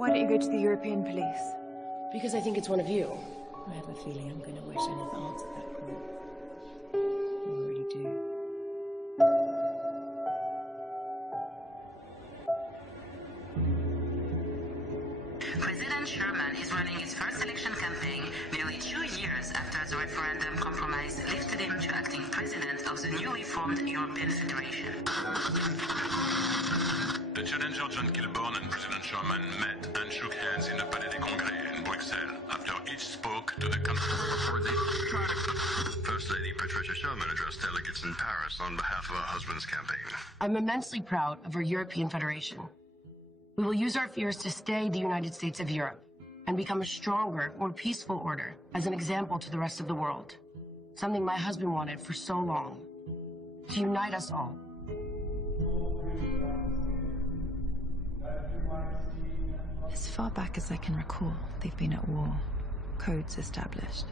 Why don't you go to the European police? Because I think it's one of you. I have a feeling I'm going to wish I never answered that call. I already do. President Sherman is running his first election campaign nearly 2 years after the referendum compromise lifted him to acting president of the newly formed European Federation. The challenger John Kilburn and President Sherman met and shook hands in the Palais des Congrès in Bruxelles after each spoke to the country. First Lady Patricia Sherman addressed delegates in Paris on behalf of her husband's campaign. I'm immensely proud of our European Federation. We will use our fears to stay the United States of Europe and become a stronger, more peaceful order as an example to the rest of the world. Something my husband wanted for so long. To unite us all. As far back as I can recall, they've been at war. Codes established.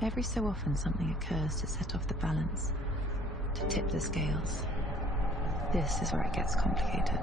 Every so often something occurs to set off the balance, to tip the scales. This is where it gets complicated.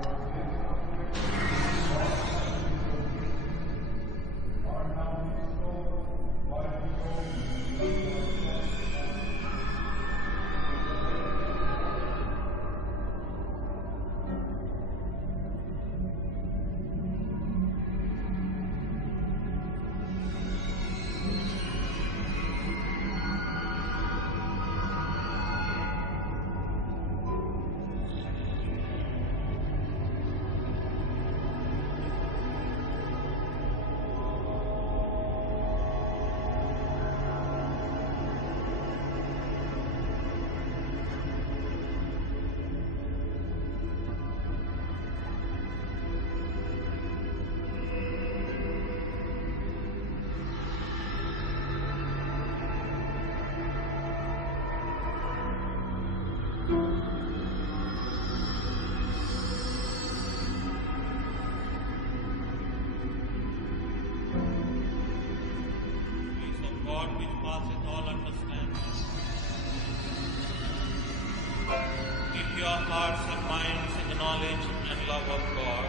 Keep your hearts and minds in the knowledge and love of God.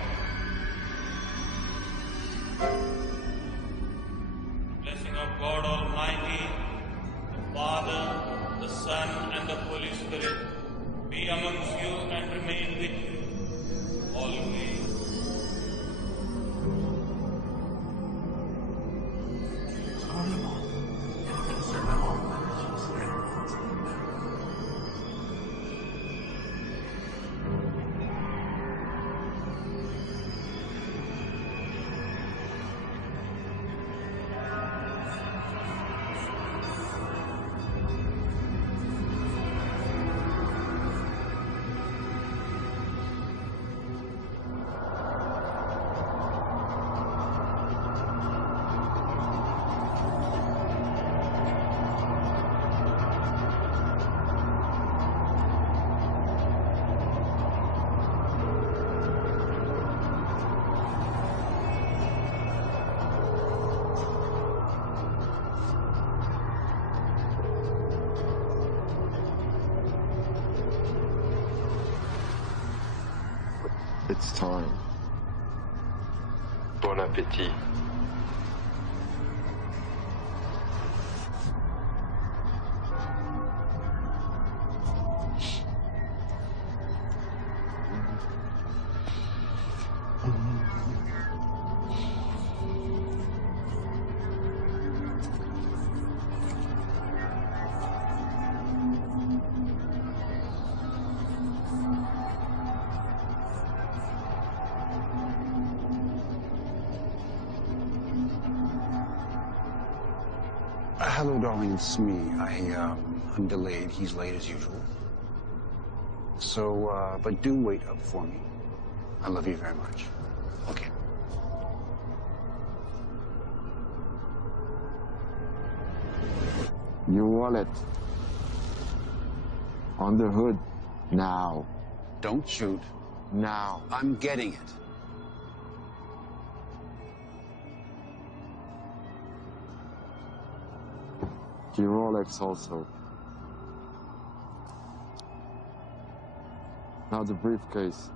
The blessing of God Almighty, the Father, the Son, and the Holy Spirit be amongst you and remain with you always. It's time. Bon appétit. Hello, darling, it's me. I'm delayed. He's late as usual. So, but do wait up for me. I love you very much. Okay. Your wallet. On the hood. Now. Don't shoot. Now. I'm getting it. Your Rolex also. Now the briefcase.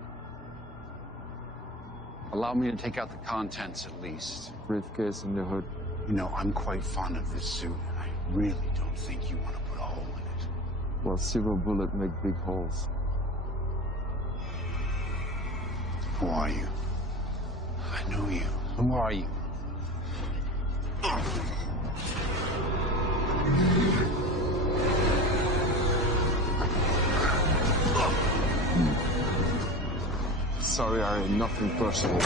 Allow me to take out the contents at least. Briefcase in the hood. You know, I'm quite fond of this suit, and I really don't think you want to put a hole in it. Well, silver bullet make big holes. Who are you? I know you. Who are you? Sorry, Harry, nothing personal.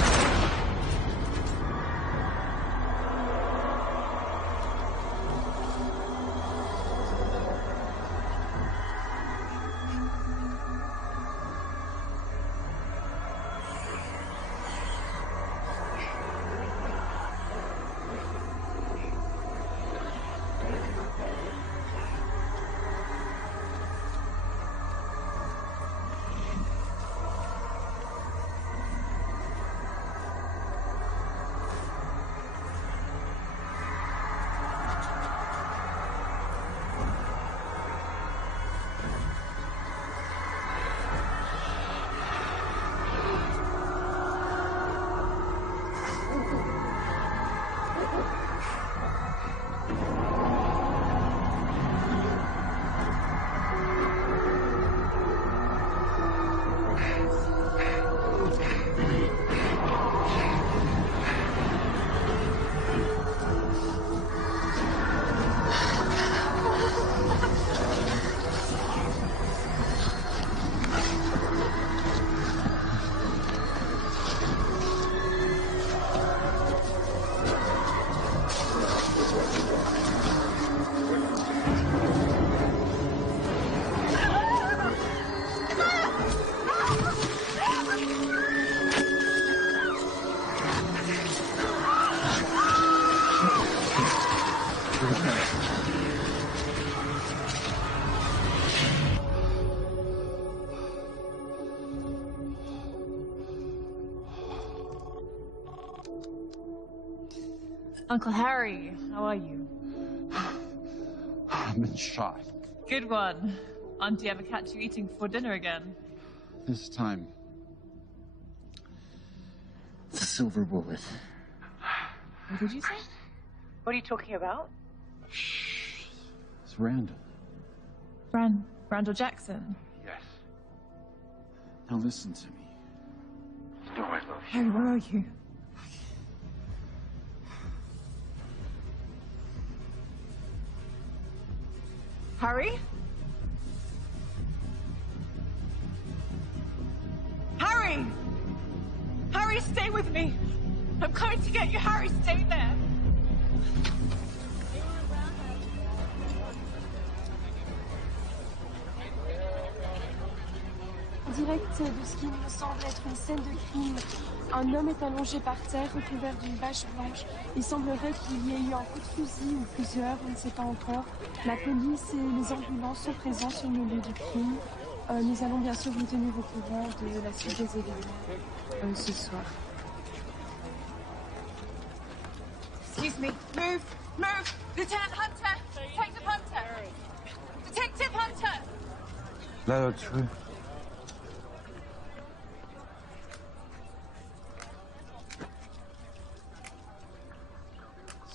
Uncle Harry, how are you? I've been shot. Good one. Auntie ever catch you eating before dinner again? This time, it's a silver bullet. What did you say? What are you talking about? It's Randall. Randall Jackson? Yes. Now listen to me. You know I love you. Harry, where are you? Harry? Harry! Harry, stay with me! I'm coming to get you, Harry, stay there! Direct de ce qui me semble être une scène de crime. Un homme est allongé par terre, recouvert d'une bâche blanche. Il semblerait qu'il y ait eu un coup de fusil ou plusieurs, on ne sait pas encore. La police et les ambulances sont présents sur le lieu du crime. Nous allons bien sûr vous tenir au courant de la suite des événements ce soir. Excuse me. Move! Lieutenant Hunter! Detective Hunter! Detective Hunter! Là, là-dessus.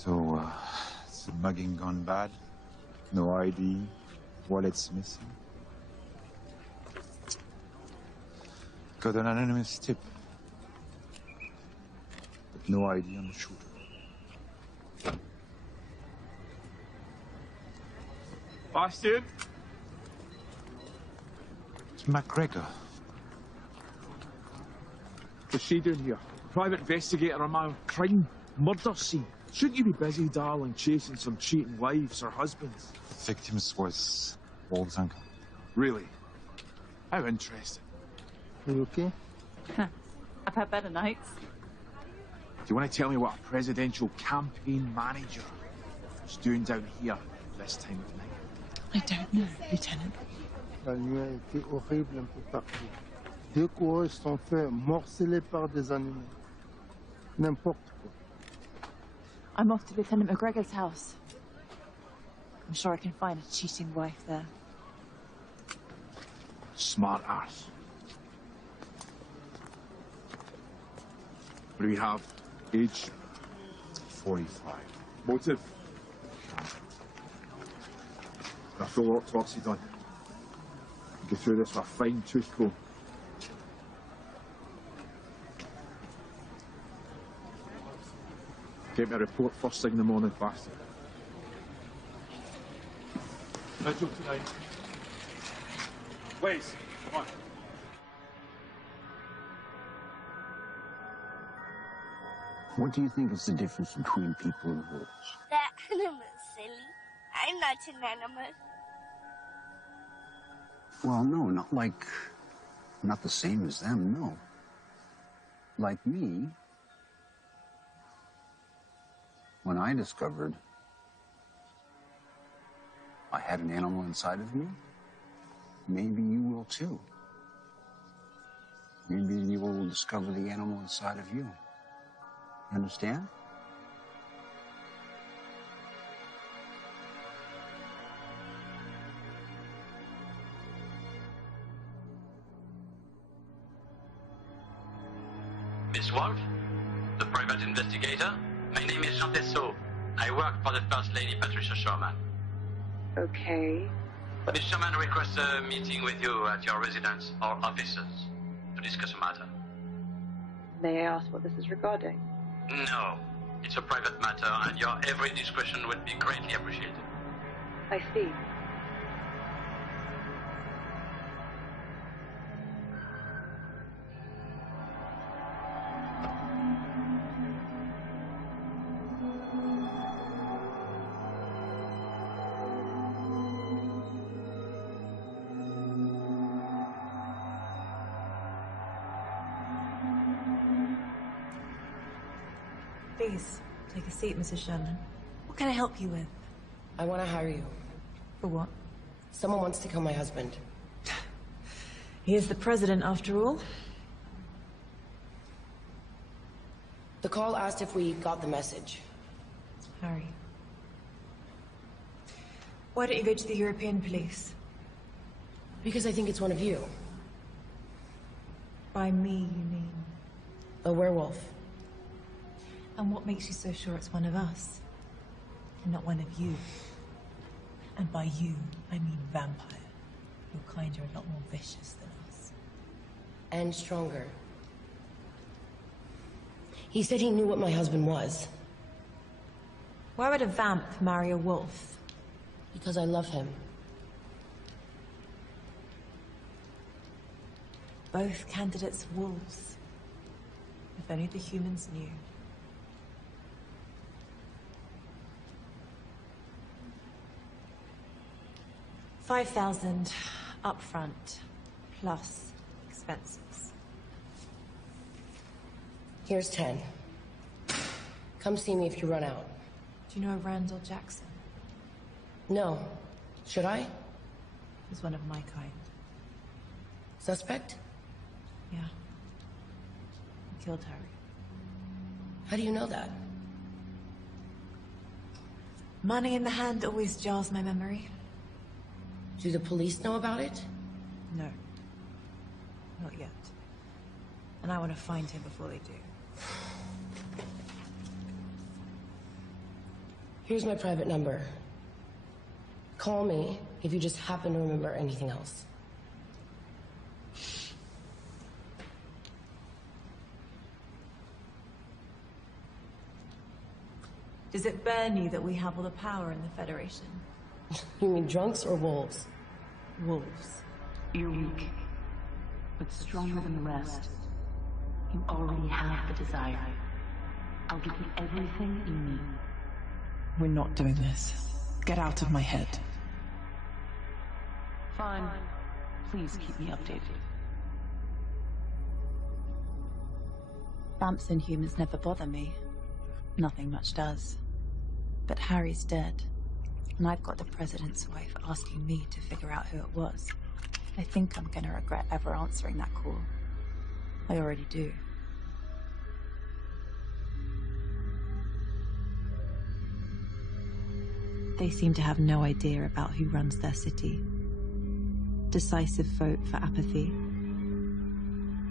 So, is the mugging gone bad? No ID, wallet's missing. Got an anonymous tip, but no ID on the shooter. Bastard! It's McGregor. What's she doing here? Private investigator on my own crime, murder scene. Shouldn't you be busy, darling, chasing some cheating wives or husbands? The victims was Walt's uncle. Really? How interesting. Are you okay? I've had better nights. Do you want to tell me what a presidential campaign manager is doing down here this time of night? I don't know, Lieutenant. La nuit a été horrible un peu partout. Des coureurs sont faits morceler par des animaux. N'importe quoi. I'm off to Lieutenant McGregor's house. I'm sure I can find a cheating wife there. Smart ass. What do we have? Age? 45. Motive? A full autopsy done. Go through this with a fine tooth comb. Get me a report first thing in the morning, bastard. Vigil tonight. Wes, come on. What do you think is the difference between people and wolves? That animal is silly. I'm not an animal. Well, no, not the same as them, no. Like me, when I discovered I had an animal inside of me, maybe you will too. Maybe you will discover the animal inside of you. Understand? Miss Wolf, the private investigator. My name is Jean Tessot. I work for the First Lady Patricia Sherman. Okay. Miss Sherman requests a meeting with you at your residence or offices to discuss a matter. May I ask what this is regarding? No, it's a private matter and your every discretion would be greatly appreciated. I see. Please, take a seat, Mrs. Sherman. What can I help you with? I want to hire you. For what? Someone wants to kill my husband. He is the president, after all. The call asked if we got the message. Harry. Why don't you go to the European police? Because I think it's one of you. By me, you mean? A werewolf. And what makes you so sure it's one of us? And not one of you? And by you, I mean vampire. Your kind are a lot more vicious than us. And stronger. He said he knew what my husband was. Why would a vamp marry a wolf? Because I love him. Both candidates wolves. If only the humans knew. 5,000 upfront, plus expenses. Here's 10. Come see me if you run out. Do you know Randall Jackson? No. Should I? He's one of my kind. Suspect? Yeah. He killed Harry. How do you know that? Money in the hand always jars my memory. Do the police know about it? No. Not yet. And I want to find him before they do. Here's my private number. Call me if you just happen to remember anything else. Does it burn you that we have all the power in the Federation? You mean drunks or wolves? Wolves. You're weak, but stronger than the rest. You already have the desire. I'll give you everything you need. We're not doing this. Get out of my head. Fine. Please keep me updated. Vamps and humans never bother me. Nothing much does. But Harry's dead. And I've got the president's wife asking me to figure out who it was. I think I'm gonna regret ever answering that call. I already do. They seem to have no idea about who runs their city. Decisive vote for apathy.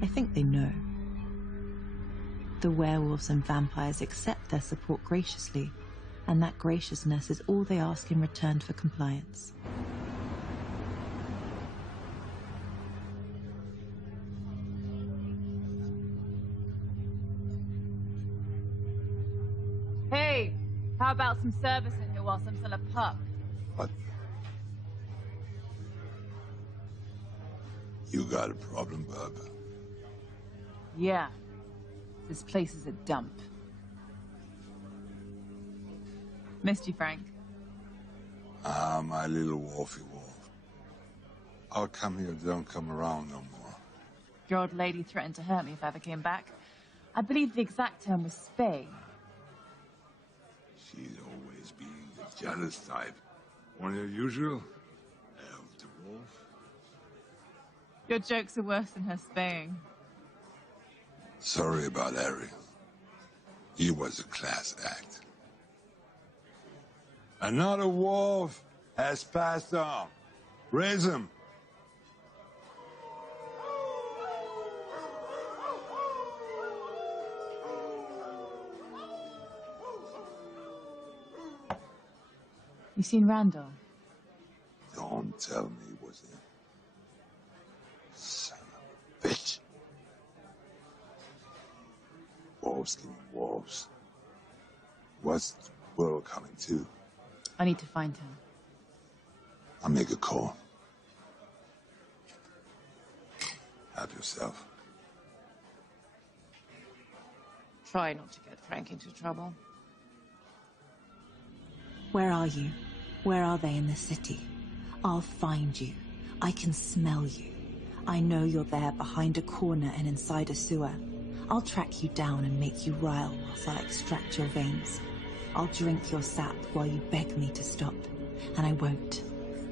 I think they know. The werewolves and vampires accept their support graciously, and that graciousness is all they ask in return for compliance. Hey, how about some service in here whilst I'm still a pup? What? You got a problem, bub? Yeah. This place is a dump. Missed you, Frank. Ah, my little wolfy wolf. I'll come here, don't come around no more. Your old lady threatened to hurt me if I ever came back. I believe the exact term was spay. She's always being the jealous type. One of the usual. Elf the wolf. Your jokes are worse than her spaying. Sorry about Harry. He was a class act. Another wolf has passed on. Raise him. You seen Randall? Don't tell me it was him. Son of a bitch. Wolves killing wolves. What's the world coming to? I need to find him. I'll make a call. Help yourself. Try not to get Frank into trouble. Where are you? Where are they in the city? I'll find you. I can smell you. I know you're there behind a corner and inside a sewer. I'll track you down and make you rile whilst I extract your veins. I'll drink your sap while you beg me to stop. And I won't.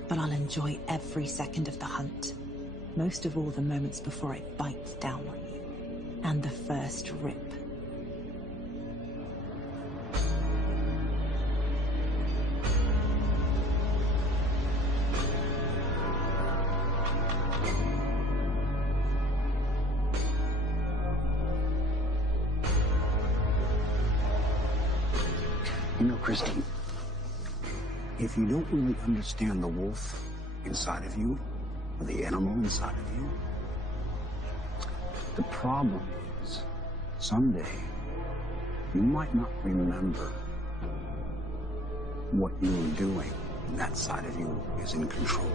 But I'll enjoy every second of the hunt. Most of all the moments before I bite down on you. And the first rip. You know, Christine, if you don't really understand the wolf inside of you, or the animal inside of you, the problem is, someday, you might not remember what you were doing, and that side of you is in control.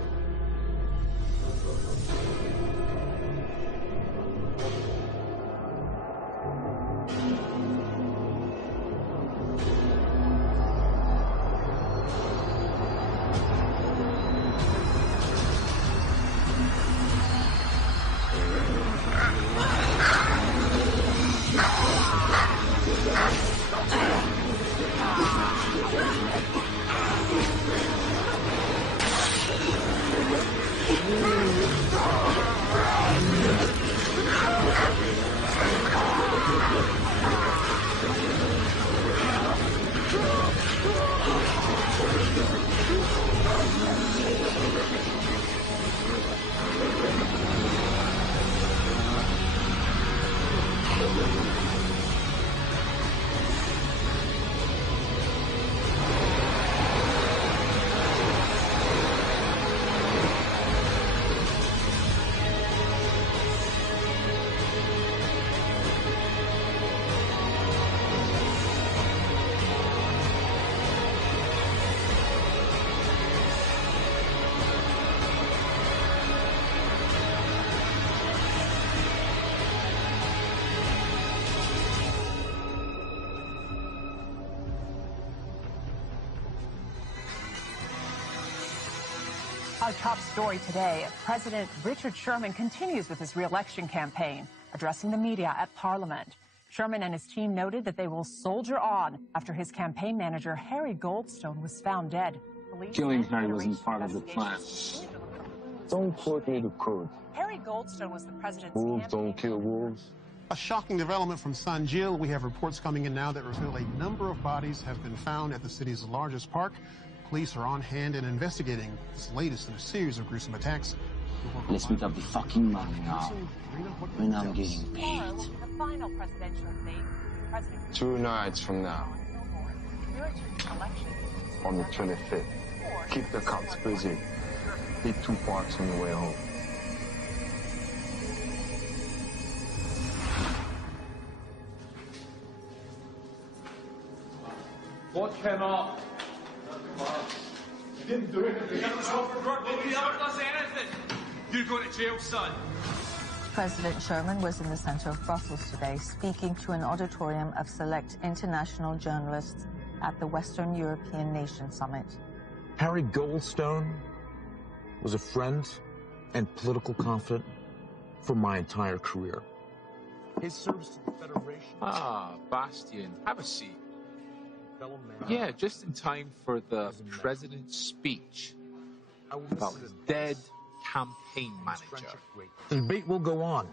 Our top story today, President Richard Sherman continues with his re-election campaign, addressing the media at Parliament. Sherman and his team noted that they will soldier on after his campaign manager, Harry Goldstone, was found dead. Killing Harry wasn't part of the plan. Don't quote me the code. Harry Goldstone was the president's Wolves don't kill wolves. A shocking development from San Gil. We have reports coming in now that reveal a number of bodies have been found at the city's largest park. Police are on hand and investigating this latest in a series of gruesome attacks. Let's meet up the fucking money now. When I'm getting paid. The final presidential debate. President 2 nights from now. On the 25th. Keep the cops busy. Hit 2 parks on the way home. What came up? You didn't do anything. Nobody ever does anything. You're going to jail, son. President Sherman was in the center of Brussels today, speaking to an auditorium of select international journalists at the Western European Nation Summit. Harry Goldstone was a friend and political confidant for my entire career. His service to the Federation... Ah, Bastian, have a seat. Fellow man. Yeah, just in time for the president's speech about his dead campaign manager. The debate will go on.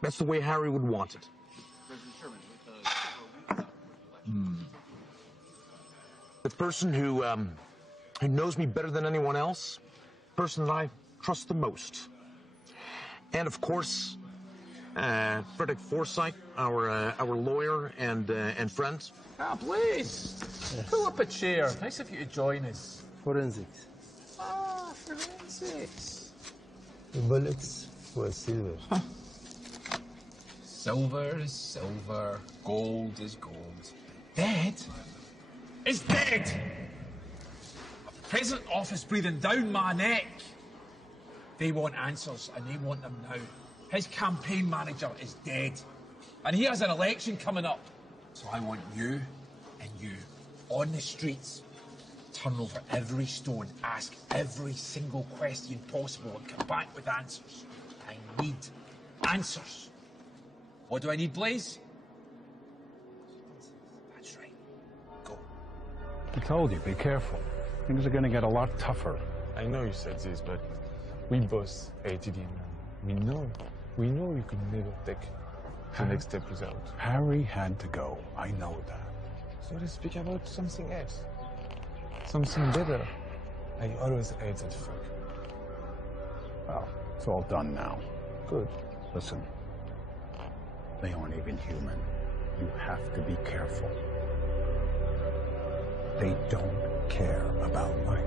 That's the way Harry would want it. The person who knows me better than anyone else, the person that I trust the most. And of course, Frederick Forsyth, our lawyer and friend. Ah, please. Pull up a chair. Nice of you to join us. Forensics. Ah, forensics. Bullets were silver. Silver is silver. Gold is gold. Dead is dead. A present office breathing down my neck. They want answers, and they want them now. His campaign manager is dead. And he has an election coming up. So I want you and you on the streets. Turn over every stone, ask every single question possible, and come back with answers. I need answers. What do I need, Blaze? That's right. Go. I told you, be careful. Things are going to get a lot tougher. I know you said this, but we both hated him. We know you could never take the next step without. Harry had to go. I know that. So let's speak about something else. Something better. I always hate that fuck. Well, it's all done now. Good. Listen, they aren't even human. You have to be careful. They don't care about life.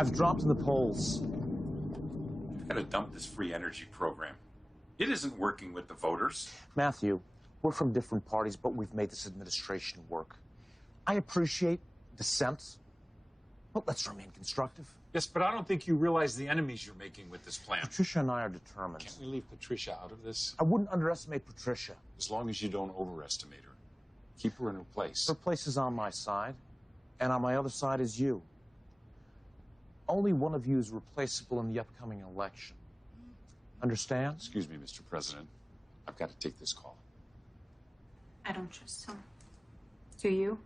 I've dropped in the polls. We've got to dump this free energy program. It isn't working with the voters. Matthew, we're from different parties, but we've made this administration work. I appreciate dissent, but let's remain constructive. Yes, but I don't think you realize the enemies you're making with this plan. Patricia and I are determined. Can't we leave Patricia out of this? I wouldn't underestimate Patricia. As long as you don't overestimate her. Keep her in her place. Her place is on my side, and on my other side is you. Only one of you is replaceable in the upcoming election. Understand? Excuse me, Mr. President. I've got to take this call. I don't trust him. Do you?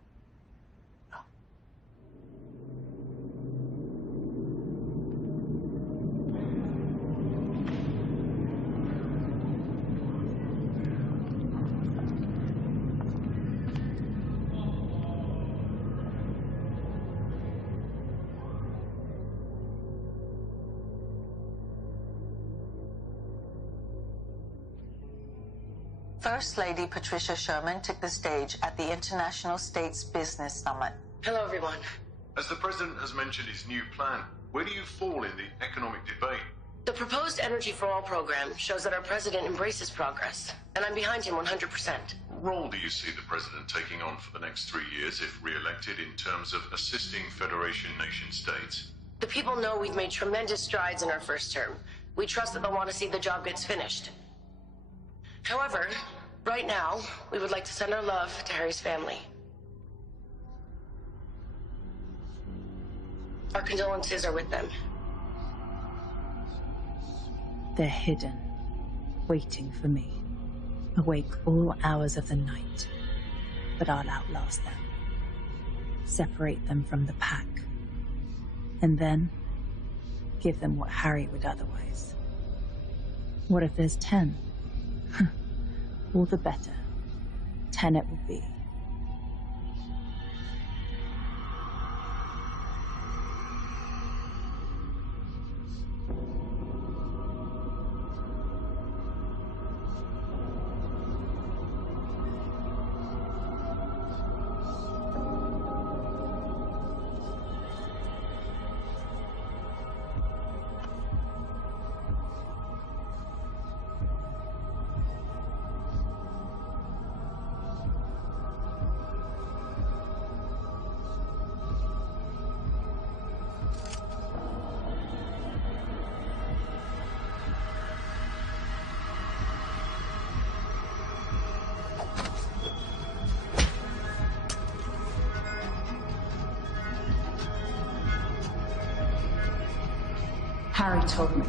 First Lady Patricia Sherman took the stage at the International States Business Summit. Hello, everyone. As the president has mentioned his new plan, where do you fall in the economic debate? The proposed Energy for All program shows that our president embraces progress, and I'm behind him 100%. What role do you see the president taking on for the next 3 years, if re-elected, in terms of assisting Federation nation states? The people know we've made tremendous strides in our first term. We trust that they'll want to see the job gets finished. However, right now, we would like to send our love to Harry's family. Our condolences are with them. They're hidden, waiting for me, awake all hours of the night. But I'll outlast them, separate them from the pack, And then give them what Harry would otherwise. What if there's 10? All the better. 10 it will be. Harry told me.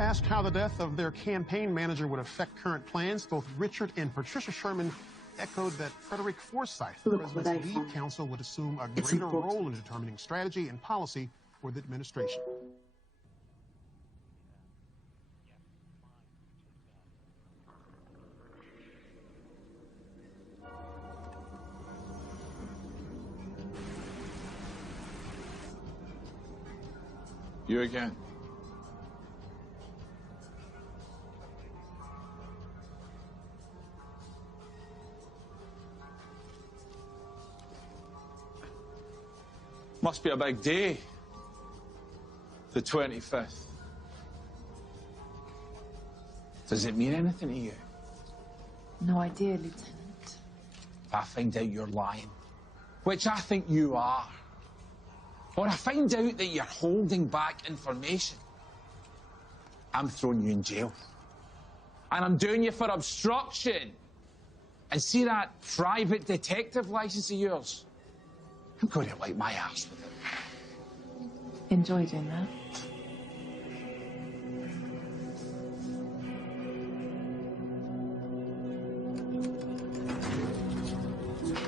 Asked how the death of their campaign manager would affect current plans, both Richard and Patricia Sherman echoed that Frederick Forsyth, the president's lead counsel, would assume a greater role in determining strategy and policy for the administration. You again. Must be a big day. The 25th. Does it mean anything to you? No idea, Lieutenant. If I find out you're lying, which I think you are, or I find out that you're holding back information, I'm throwing you in jail. And I'm doing you for obstruction. And see that private detective license of yours? I'm going to wipe my ass with it. Enjoy doing that.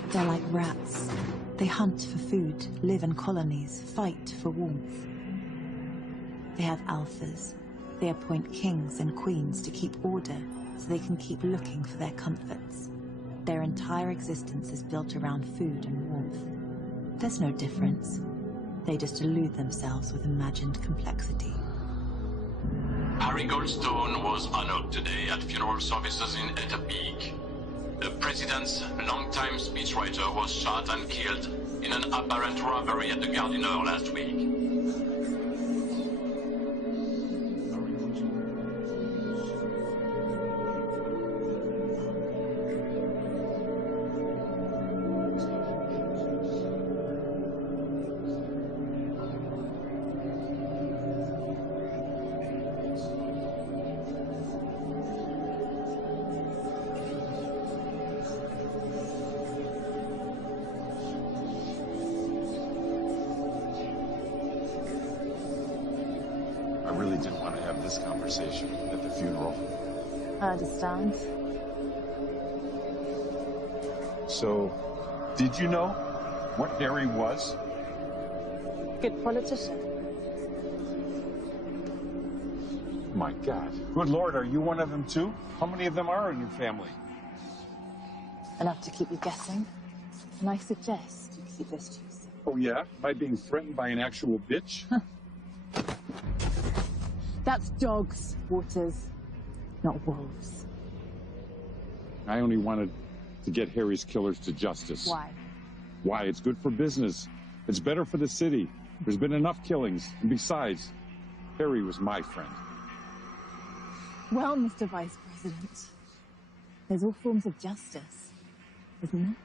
They're like rats. They hunt for food, live in colonies, fight for warmth. They have alphas. They appoint kings and queens to keep order so they can keep looking for their comforts. Their entire existence is built around food and warmth. There's no difference. They just elude themselves with imagined complexity. Harry Goldstone was honored today at funeral services in Eta Peak. The president's longtime speechwriter was shot and killed in an apparent robbery at the Gardiner last week. I really didn't want to have this conversation at the funeral. I understand. So, did you know what Harry was? Good politician. My God. Good Lord, are you one of them too? How many of them are in your family? Enough to keep you guessing. And I suggest you keep this to yourself. Oh yeah? By being threatened by an actual bitch? That's dogs, Waters, not wolves. I only wanted to get Harry's killers to justice. Why? Why? It's good for business. It's better for the city. There's been enough killings. And besides, Harry was my friend. Well, Mr. Vice President, there's all forms of justice, isn't there?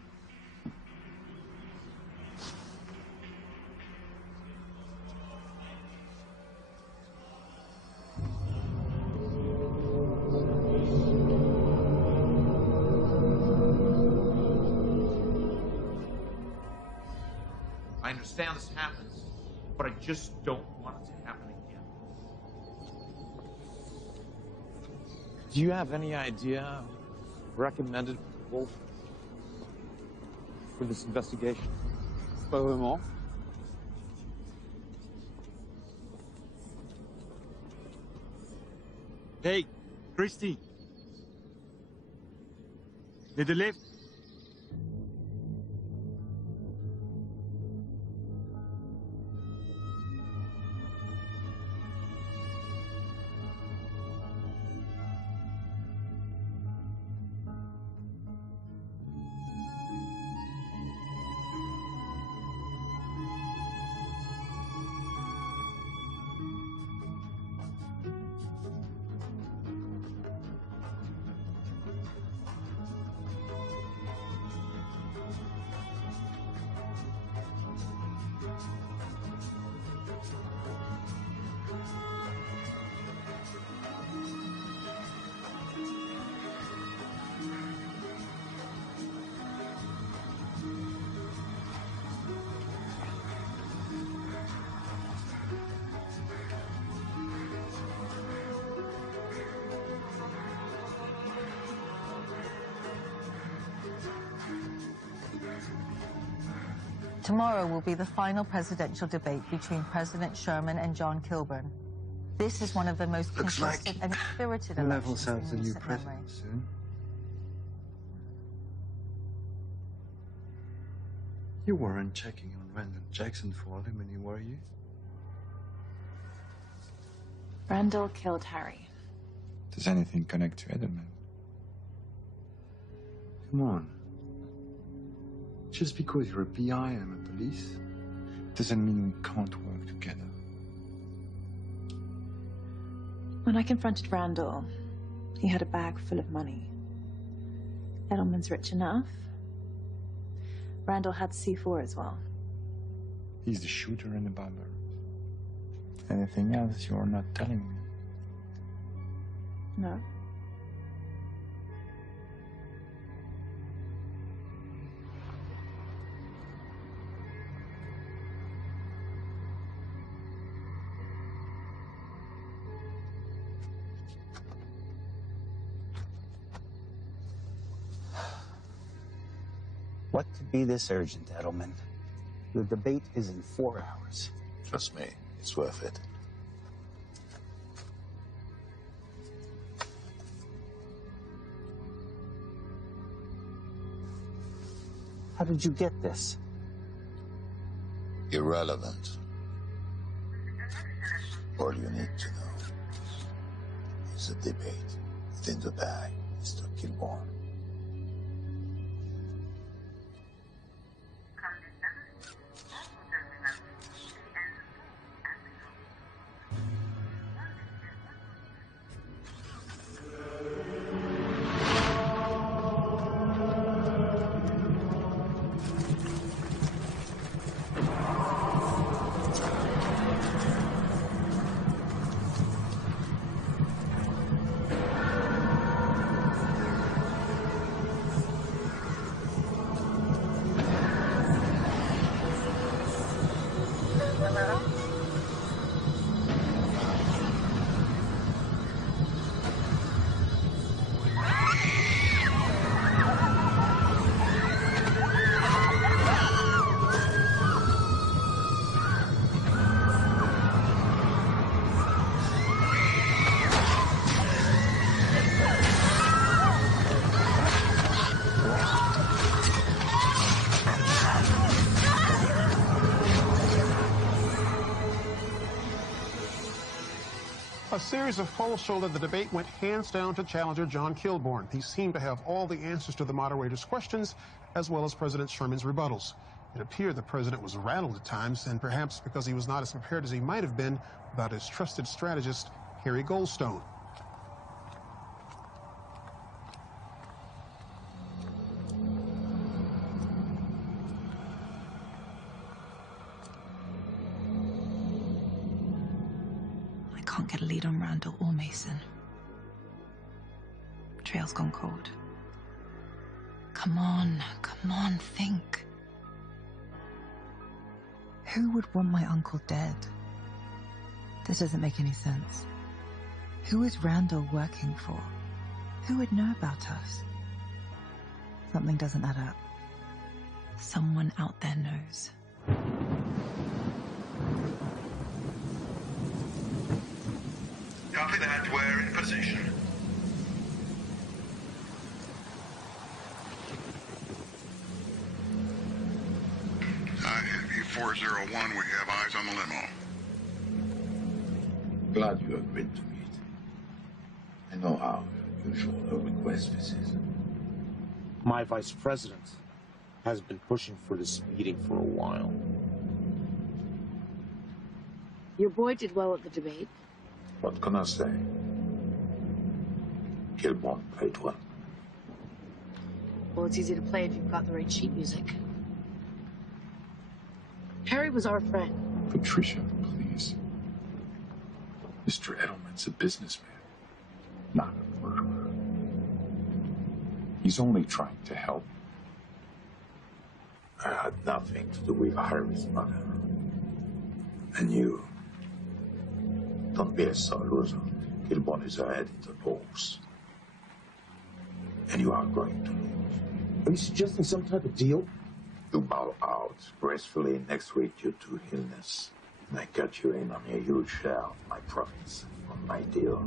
I understand this happens, but I just don't want it to happen again. Do you have any idea recommended Wolf for this investigation? Pas vraiment. Hey, Christy. Need a lift? Tomorrow will be the final presidential debate between President Sherman and John Kilburn. This is one of the most contested and spirited elections in recent memory. Soon. You weren't checking on Randall Jackson for alimony, were you? Randall killed Harry. Does anything connect to Edelman? Come on. Just because you're a PI and I'm a police, doesn't mean we can't work together. When I confronted Randall, he had a bag full of money. Edelman's rich enough. Randall had C4 as well. He's the shooter and the bomber. Anything else you're not telling me? No. What could be this urgent, Edelman? The debate is in 4 hours. Trust me, it's worth it. How did you get this? Irrelevant. All you need to know is a debate within the bag, Mr. Kilburn. A series of polls show that the debate went hands down to challenger John Kilburn. He seemed to have all the answers to the moderator's questions, as well as President Sherman's rebuttals. It appeared the president was rattled at times, and perhaps because he was not as prepared as he might have been about his trusted strategist, Harry Goldstone. I can't get a lead on Randall or Mason. Trail's gone cold. Come on, think. Who would want my uncle dead? This doesn't make any sense. Who is Randall working for? Who would know about us? Something doesn't add up. Someone out there knows. Copy that. We're in position. Heavy 401, we have eyes on the limo. Glad you agreed to meet. I know how usual a request this is. My vice president has been pushing for this meeting for a while. Your boy did well at the debate. What can I say? Kilborn played well. Well, it's easy to play if you've got the right sheet music. Harry was our friend. Patricia, please. Mr. Edelman's a businessman, not a murderer. He's only trying to help. I had nothing to do with Harry's murder. And you, don't be a sore loser. Kilborn is ahead in the polls. And you are going to lose. Are you suggesting some type of deal? You bow out gracefully next week due to illness. And I cut you in on a huge share of my profits on my deal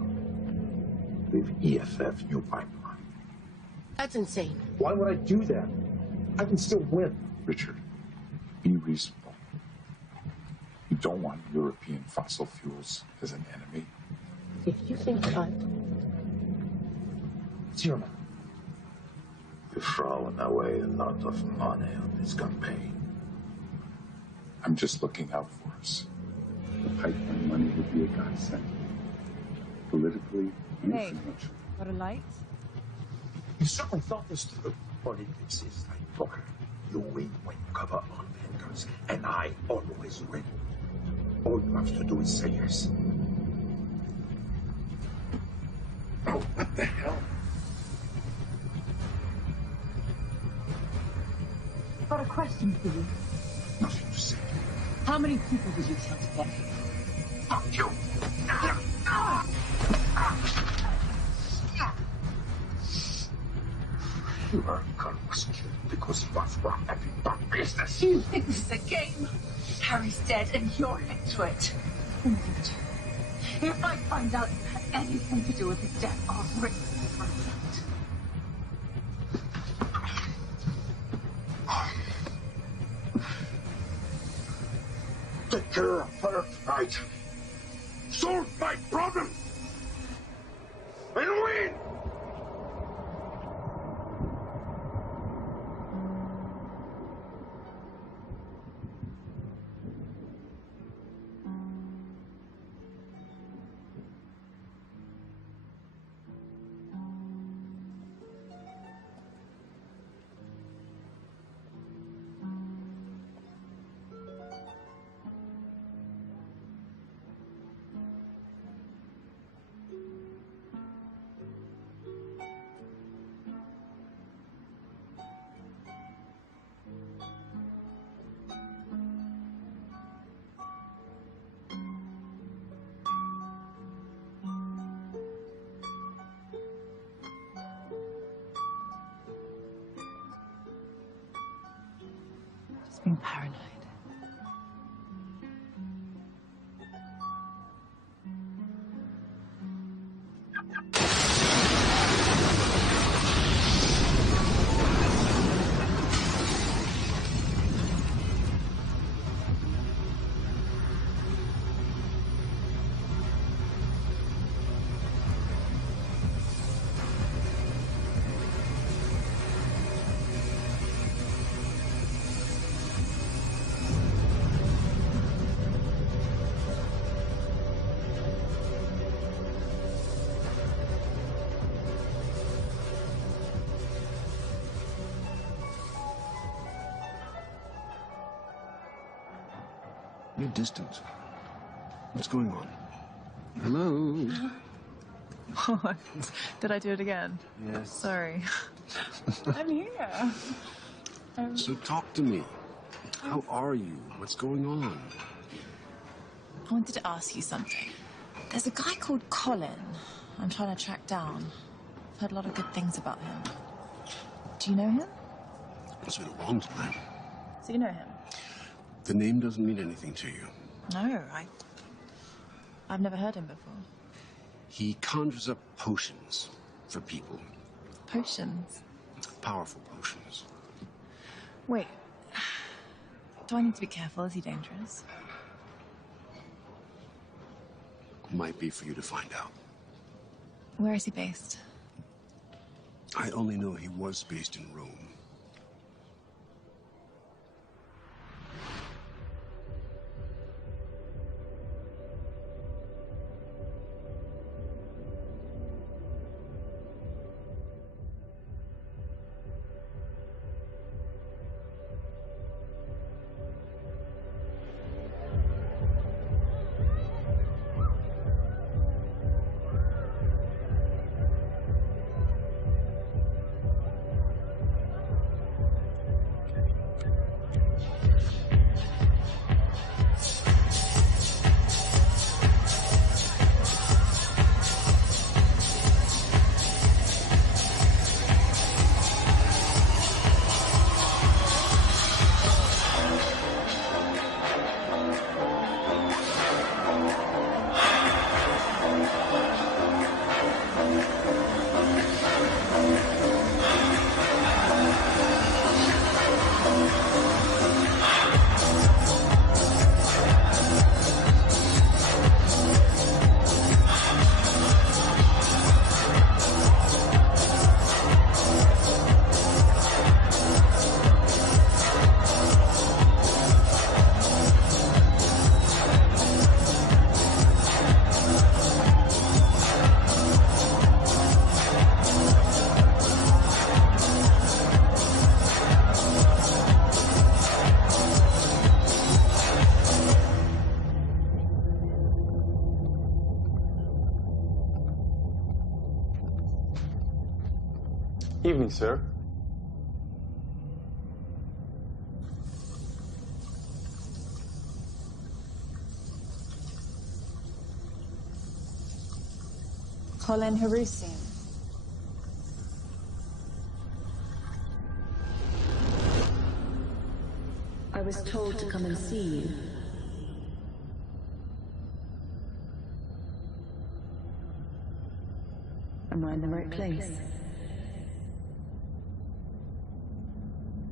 with EFF New Pipeline. That's insane. Why would I do that? I can still win. Richard, be reasonable. You don't want European fossil fuels as an enemy. If you think It's your man. You've thrown away a lot of money on this campaign. I'm just looking out for us. The pipeline money would be a godsend. Politically and Hey, financially. got a light? You certainly thought this through. But this is like poker. You win when you cover all bankers, and I always win. All you have to do is say yes. Oh, what the hell? Got a question for you. Nothing to say. How many people did you kill today? Fuck you! Your girl was killed because he was running bad business. You think this is a game? Harry's dead and you're into it. Indeed. If I find out you had anything to do with his death, I'll rip you from it. Take care of her tonight. Solve my problem. And win! Just being paranoid. You're distant. What's going on? Hello? Did I do it again? Yes. Sorry. I'm here. So talk to me. How are you? What's going on? I wanted to ask you something. There's a guy called Colin I'm trying to track down. I've heard a lot of good things about him. Do you know him? It's been a long time. So you know him? The name doesn't mean anything to you. No, I've never heard him before. He conjures up potions for people. Potions? Powerful potions. Wait. Do I need to be careful? Is he dangerous? Might be for you to find out. Where is he based? I only know he was based in Rome. Evening, sir. Colin Harusian. I was told to come and see you. Am I in the right place?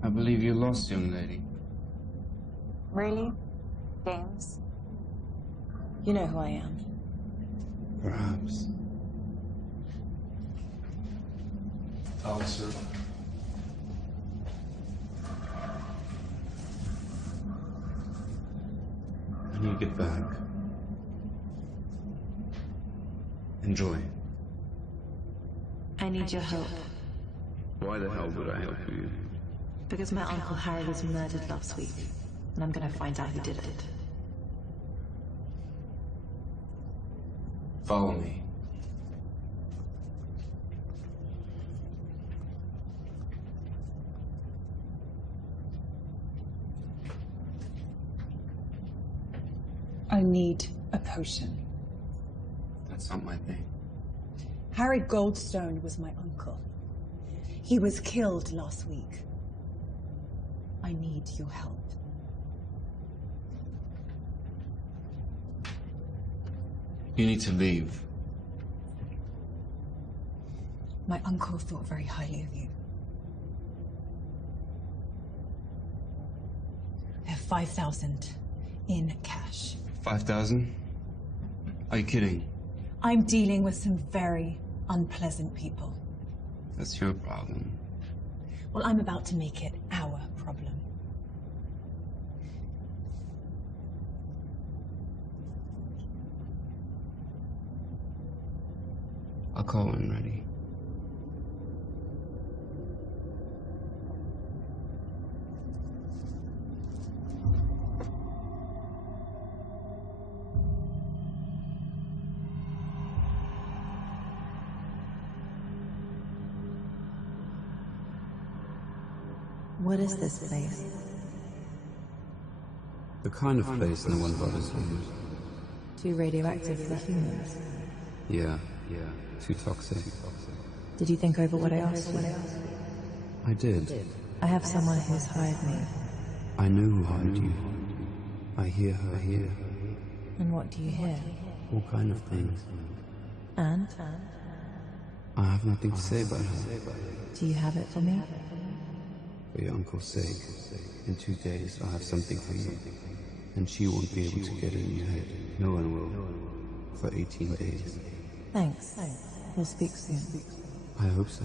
I believe you're lost, young lady. Really? James? You know who I am. Perhaps. Officer. When you get back, enjoy. I need your help. Why the hell would I help you? Because my Uncle Harry was murdered last week, and I'm gonna find out who did it. Follow me. I need a potion. That's not my thing. Harry Goldstone was my uncle. He was killed last week. I need your help. You need to leave. My uncle thought very highly of you. I have 5,000 in cash. 5,000? Are you kidding? I'm dealing with some very unpleasant people. That's your problem. Well, I'm about to make it our problem. I'll call when ready. What is this place? The kind of place no one bothers with. Too radioactive for humans. Yeah. Too toxic. Did you think over what I asked you? I did. I have someone who's hired me. I know who hired you. I hear her here. And what do you hear? All kind of things. And? I have nothing to say about her. Do you have it for me? For your uncle's sake, in 2 days I'll have something for you. And she won't be able to get it in your head. No one will. For 18 days. Thanks. We'll speak soon. I hope so.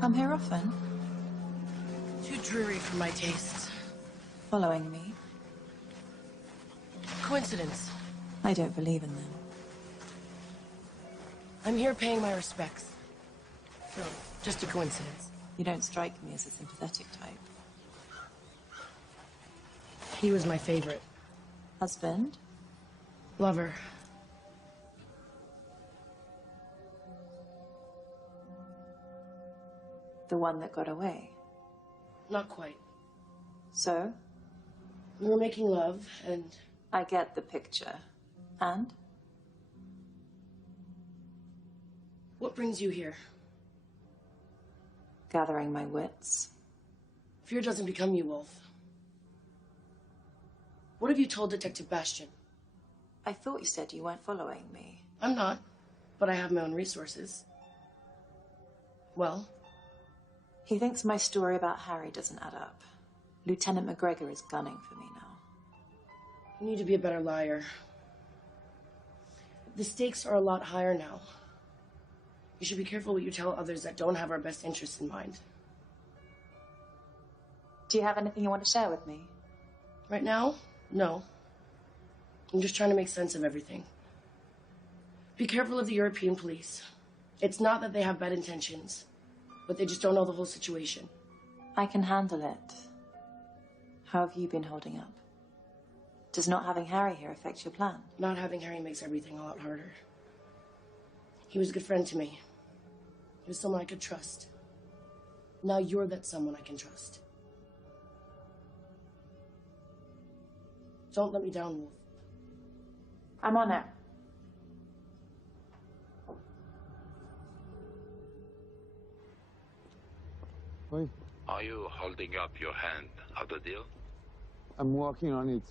Come here often? Too dreary for my taste. Following me? Coincidence. I don't believe in them. I'm here paying my respects. So, just a coincidence. You don't strike me as a sympathetic type. He was my favorite. Husband? Lover. The one that got away? Not quite. So? We were making love, and... I get the picture. And? What brings you here? Gathering my wits. Fear doesn't become you, Wolf. What have you told Detective Bastian? I thought you said you weren't following me. I'm not, but I have my own resources. Well? He thinks my story about Harry doesn't add up. Lieutenant McGregor is gunning for me now. You need to be a better liar. The stakes are a lot higher now. You should be careful what you tell others that don't have our best interests in mind. Do you have anything you want to share with me? Right now, no. I'm just trying to make sense of everything. Be careful of the European police. It's not that they have bad intentions, but they just don't know the whole situation. I can handle it. How have you been holding up? Does not having Harry here affect your plan? Not having Harry makes everything a lot harder. He was a good friend to me. He was someone I could trust. Now you're that someone I can trust. Don't let me down, Wolf. I'm on it. Wait, Are you holding up your hand of the deal? I'm working on it.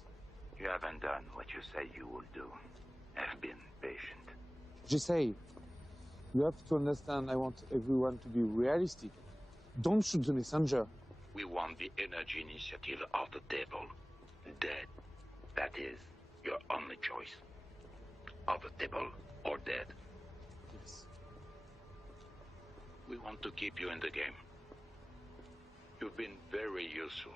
You haven't done what you said you would do. Have been patient. Just say, you have to understand I want everyone to be realistic. Don't shoot the messenger. We want the energy initiative off the table. Dead. That is your only choice. Off the table or dead. Yes. We want to keep you in the game. You've been very useful.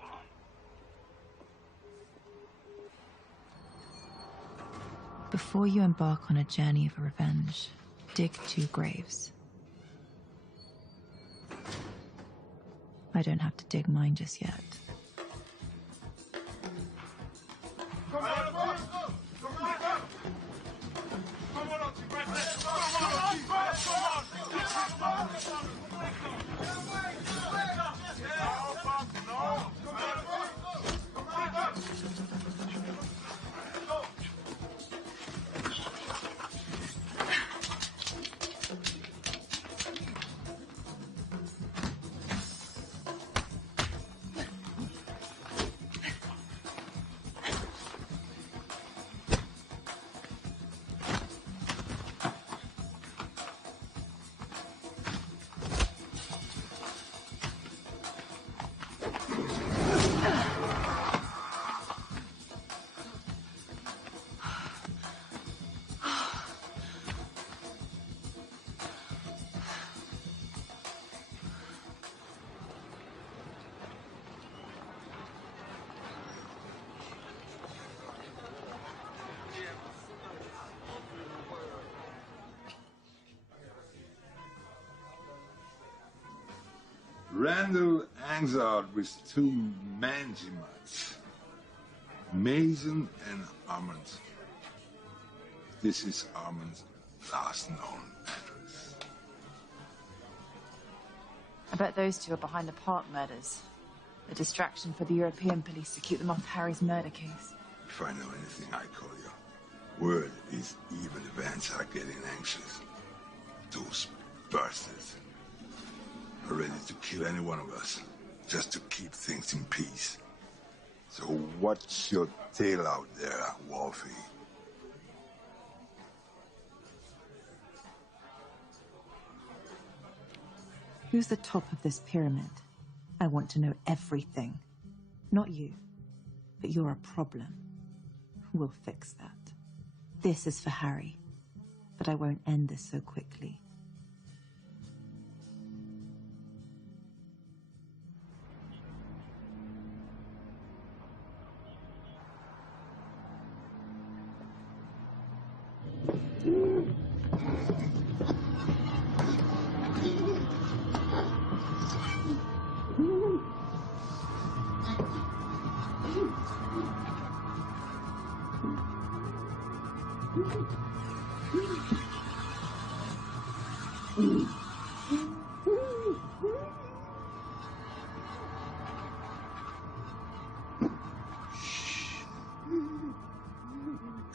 Before you embark on a journey of revenge, dig 2 graves. I don't have to dig mine just yet. Randall hangs out with 2 Manjimats, Mason and Armand. This is Armand's last known address. I bet those 2 are behind the Park murders. A distraction for the European police to keep them off Harry's murder case. If I know anything, I call you. Word is even events are getting anxious. Those bastards are ready to kill any one of us, just to keep things in peace. So what's your tale out there, Wolfie? Who's the top of this pyramid? I want to know everything. Not you, but you're a problem. We'll fix that. This is for Harry, but I won't end this so quickly.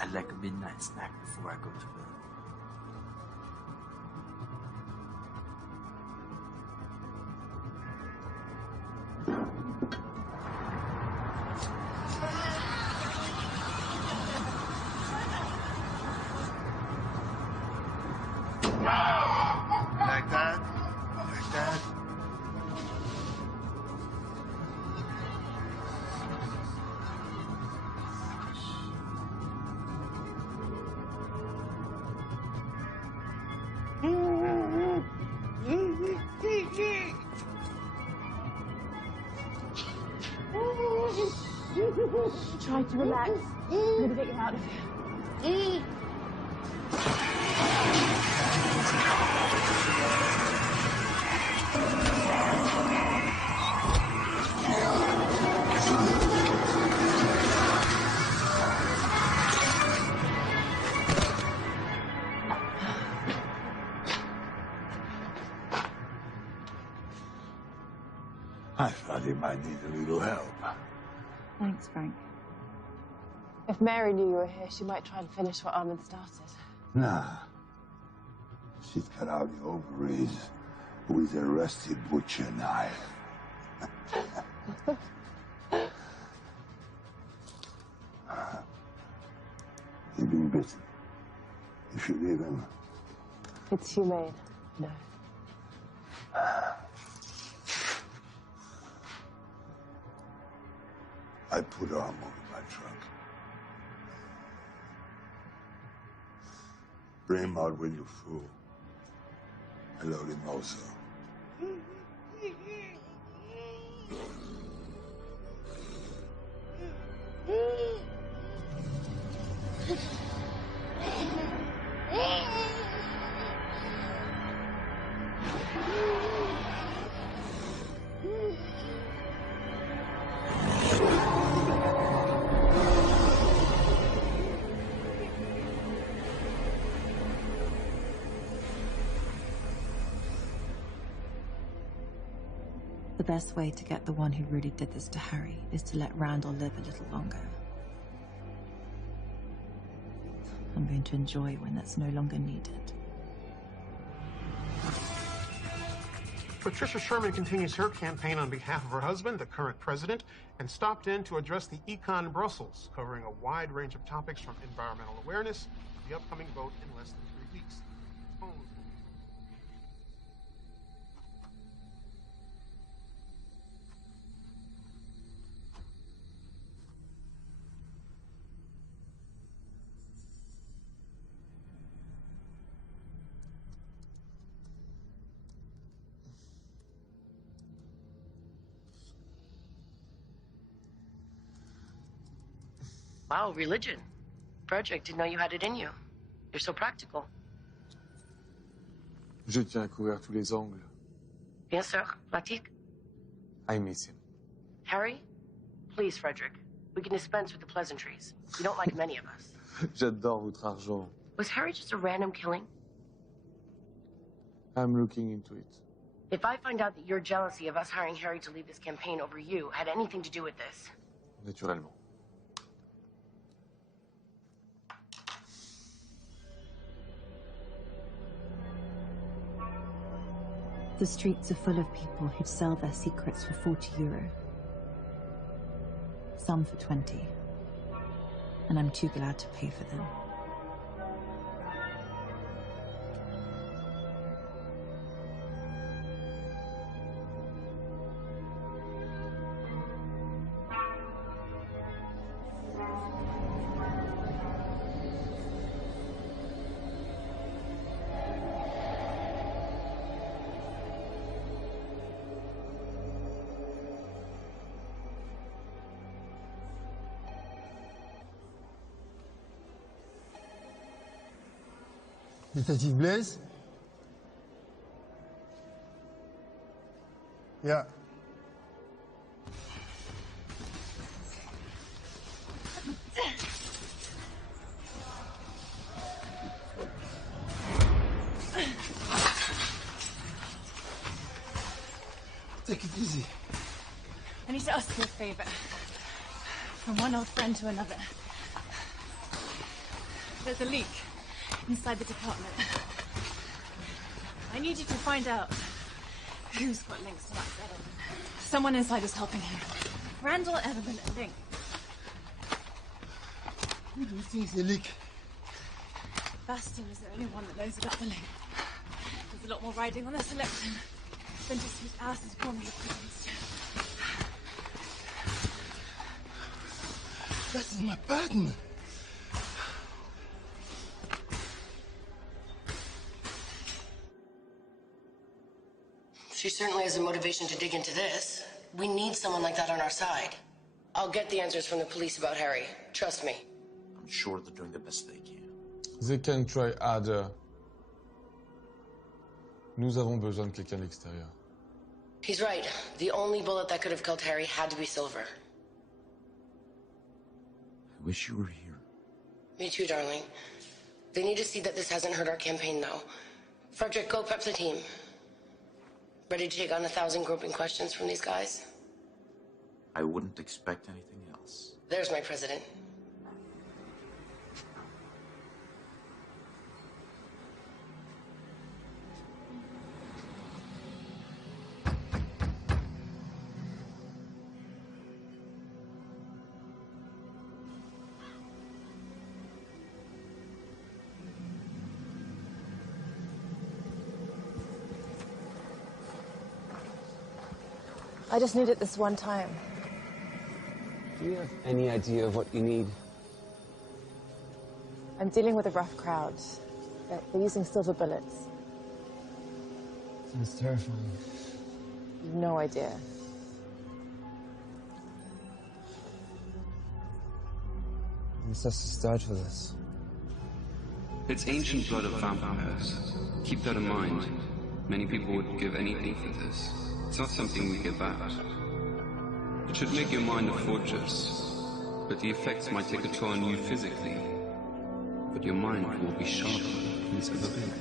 I'd like a midnight snack before I go to bed. Like that? Like that? Try to relax. I'm gonna get you out of here. I thought he might need a little help. Thanks, Frank. If Mary knew you were here, she might try and finish what Armin started. Nah. She'd cut out the ovaries with a rusty butcher knife. He's been bitten. You should leave him. It's humane. No. I put Amonh in my trunk. Bring him out when you're full. I load him also. The best way to get the one who really did this to Harry is to let Randall live a little longer. I'm going to enjoy when that's no longer needed. Patricia Sherman continues her campaign on behalf of her husband, the current president, and stopped in to address the Econ in Brussels, covering a wide range of topics from environmental awareness to the upcoming vote in less than 3 weeks. Wow, religion. Frederick, didn't know you had it in you. You're so practical. Je tiens à couvrir tous les angles. Bien sûr, pratique. I miss him. Harry, please, Frederick. We can dispense with the pleasantries. You don't like many of us. J'adore votre argent. Was Harry just a random killing? I'm looking into it. If I find out that your jealousy of us hiring Harry to lead this campaign over you had anything to do with this. Naturellement. The streets are full of people who'd sell their secrets for €40. Some for 20. And I'm too glad to pay for them. Detective Blaise? Yeah. Take it easy. I need to ask you a favor. From one old friend to another. There's a leak inside the department. I need you to find out who's got links to that settlement. Someone inside is helping him. Randall Evelyn and Link. Who do you think is the leak? Bastion is the only one that knows about the link. There's a lot more riding on this election than just whose ass is warming the prisons. That's my partner. She certainly has the motivation to dig into this. We need someone like that on our side. I'll get the answers from the police about Harry. Trust me. I'm sure they're doing the best they can. They can try harder. Nous avons besoin de quelqu'un d'extérieur. He's right. The only bullet that could have killed Harry had to be silver. I wish you were here. Me too, darling. They need to see that this hasn't hurt our campaign, though. Frederick, go prep the team. Ready to take on 1,000 groping questions from these guys? I wouldn't expect anything else. There's my president. I just need it this one time. Do you have any idea of what you need? I'm dealing with a rough crowd. They're using silver bullets. Sounds terrifying. You've no idea. What's us to start for this? It's ancient blood of vampires. Keep that in mind. Many people would give anything for this. It's not something we give out. It should make your mind a fortress, but the effects might take a toll on you physically. But your mind will be sharper than it's ever been.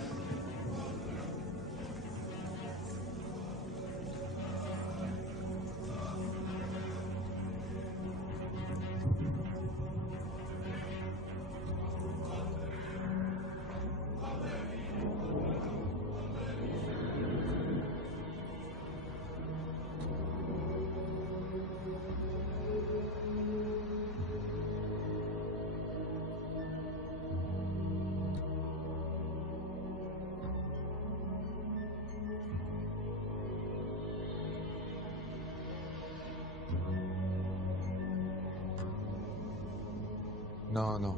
Non, non.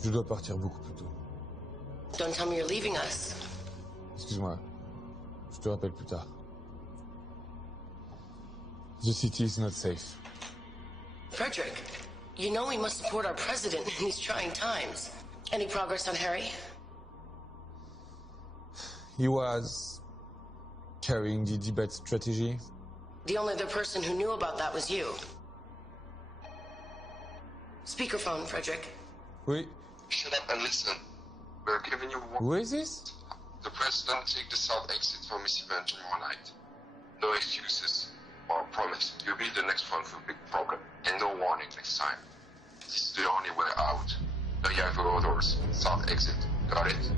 Je dois partir beaucoup plus tôt. Don't tell me you're leaving us. Excuse-moi. Je te rappelle plus tard. The city is not safe. Frederick, you know we must support our president in these trying times. Any progress on Harry? He was carrying the debate strategy. The only other person who knew about that was you. Speakerphone, Frederick. Oui. Shut up and listen. We're giving you one. Who is this? The president take the south exit for Miss Event tomorrow night. No excuses. Or promise, you'll be the next one for a big problem. And no warning next time. This is the only way out. No younger orders. South exit. Got it?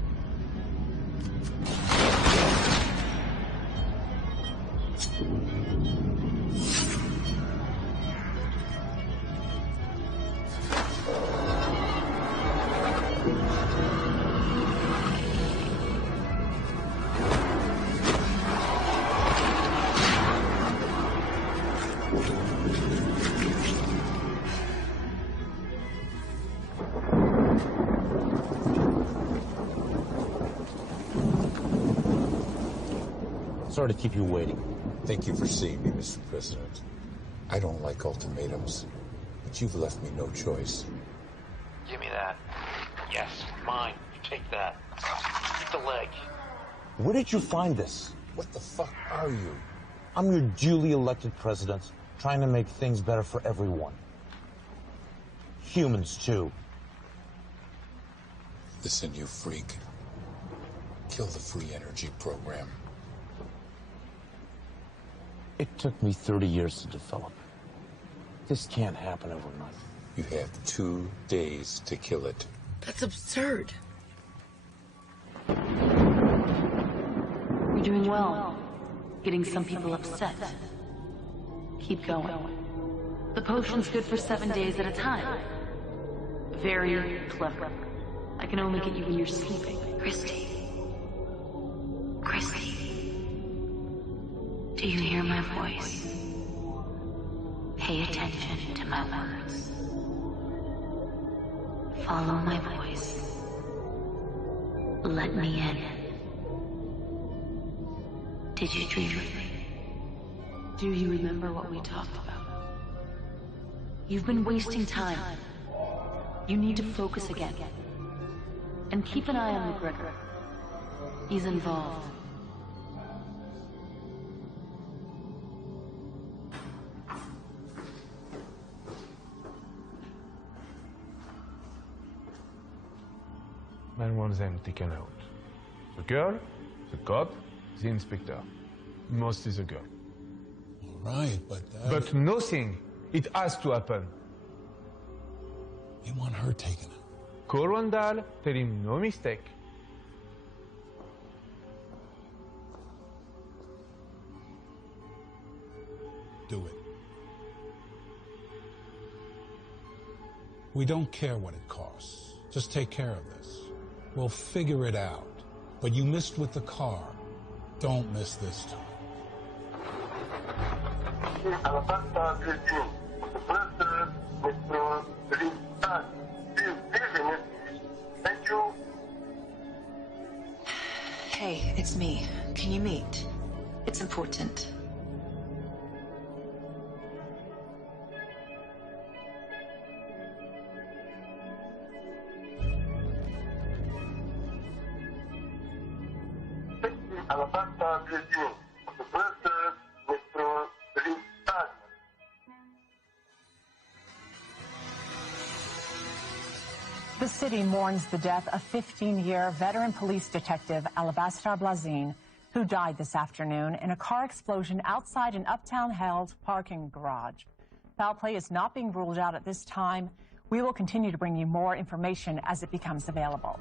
Sorry to keep you waiting. Thank you for seeing me, Mr. President. I don't like ultimatums, but you've left me no choice. Give me that. Yes, mine. You take that. Keep the leg. Where did you find this? What the fuck are you? I'm your duly elected president, trying to make things better for everyone. Humans, too. Listen, you freak. Kill the free energy program. It took me 30 years to develop. This can't happen overnight. You have 2 days to kill it. That's absurd. You're doing well. Getting some people upset. Keep going. The potion's good for 7 days at a time. Very clever. I can only get you when you're sleeping. Christy. Christy. Do you hear my voice? Pay attention to my words. Follow my voice. Let me in. Did you dream of me? Do you remember what we talked about? You've been wasting time. You need to focus again. And keep an eye on McGregor. He's involved. Man wants them taken out. The girl, the cop, the inspector. Mostly the girl. Right, but But nothing It has to happen. You want her taken. Call Randall, tell him no mistake. Do it. We don't care what it costs. Just take care of this. We'll figure it out. But you missed with the car. Don't miss this time. Hey, it's me. Can you meet? It's important. The city mourns the death of 15-year veteran police detective Alabaster Blazin, who died this afternoon in a car explosion outside an Uptown Held parking garage. Foul play is not being ruled out at this time. We will continue to bring you more information as it becomes available.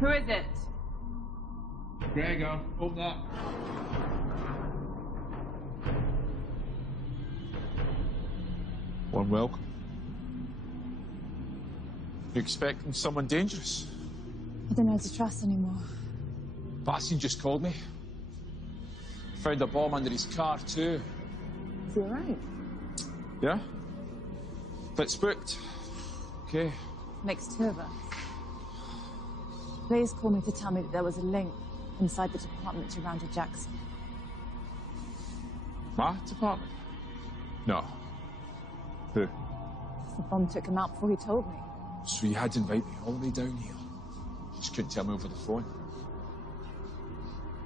Who is it? Gregor, open up. Warm welcome. You expecting someone dangerous? I don't know who to trust anymore. Bastian just called me. Found a bomb under his car, too. Is he alright? Yeah? Bit spooked. Okay. Makes two of us. Blaze called me to tell me that there was a link inside the department to Randall Jackson. My department? No. Who? The bomb took him out before he told me. So you had to invite me all the way down here. Just couldn't tell me over the phone.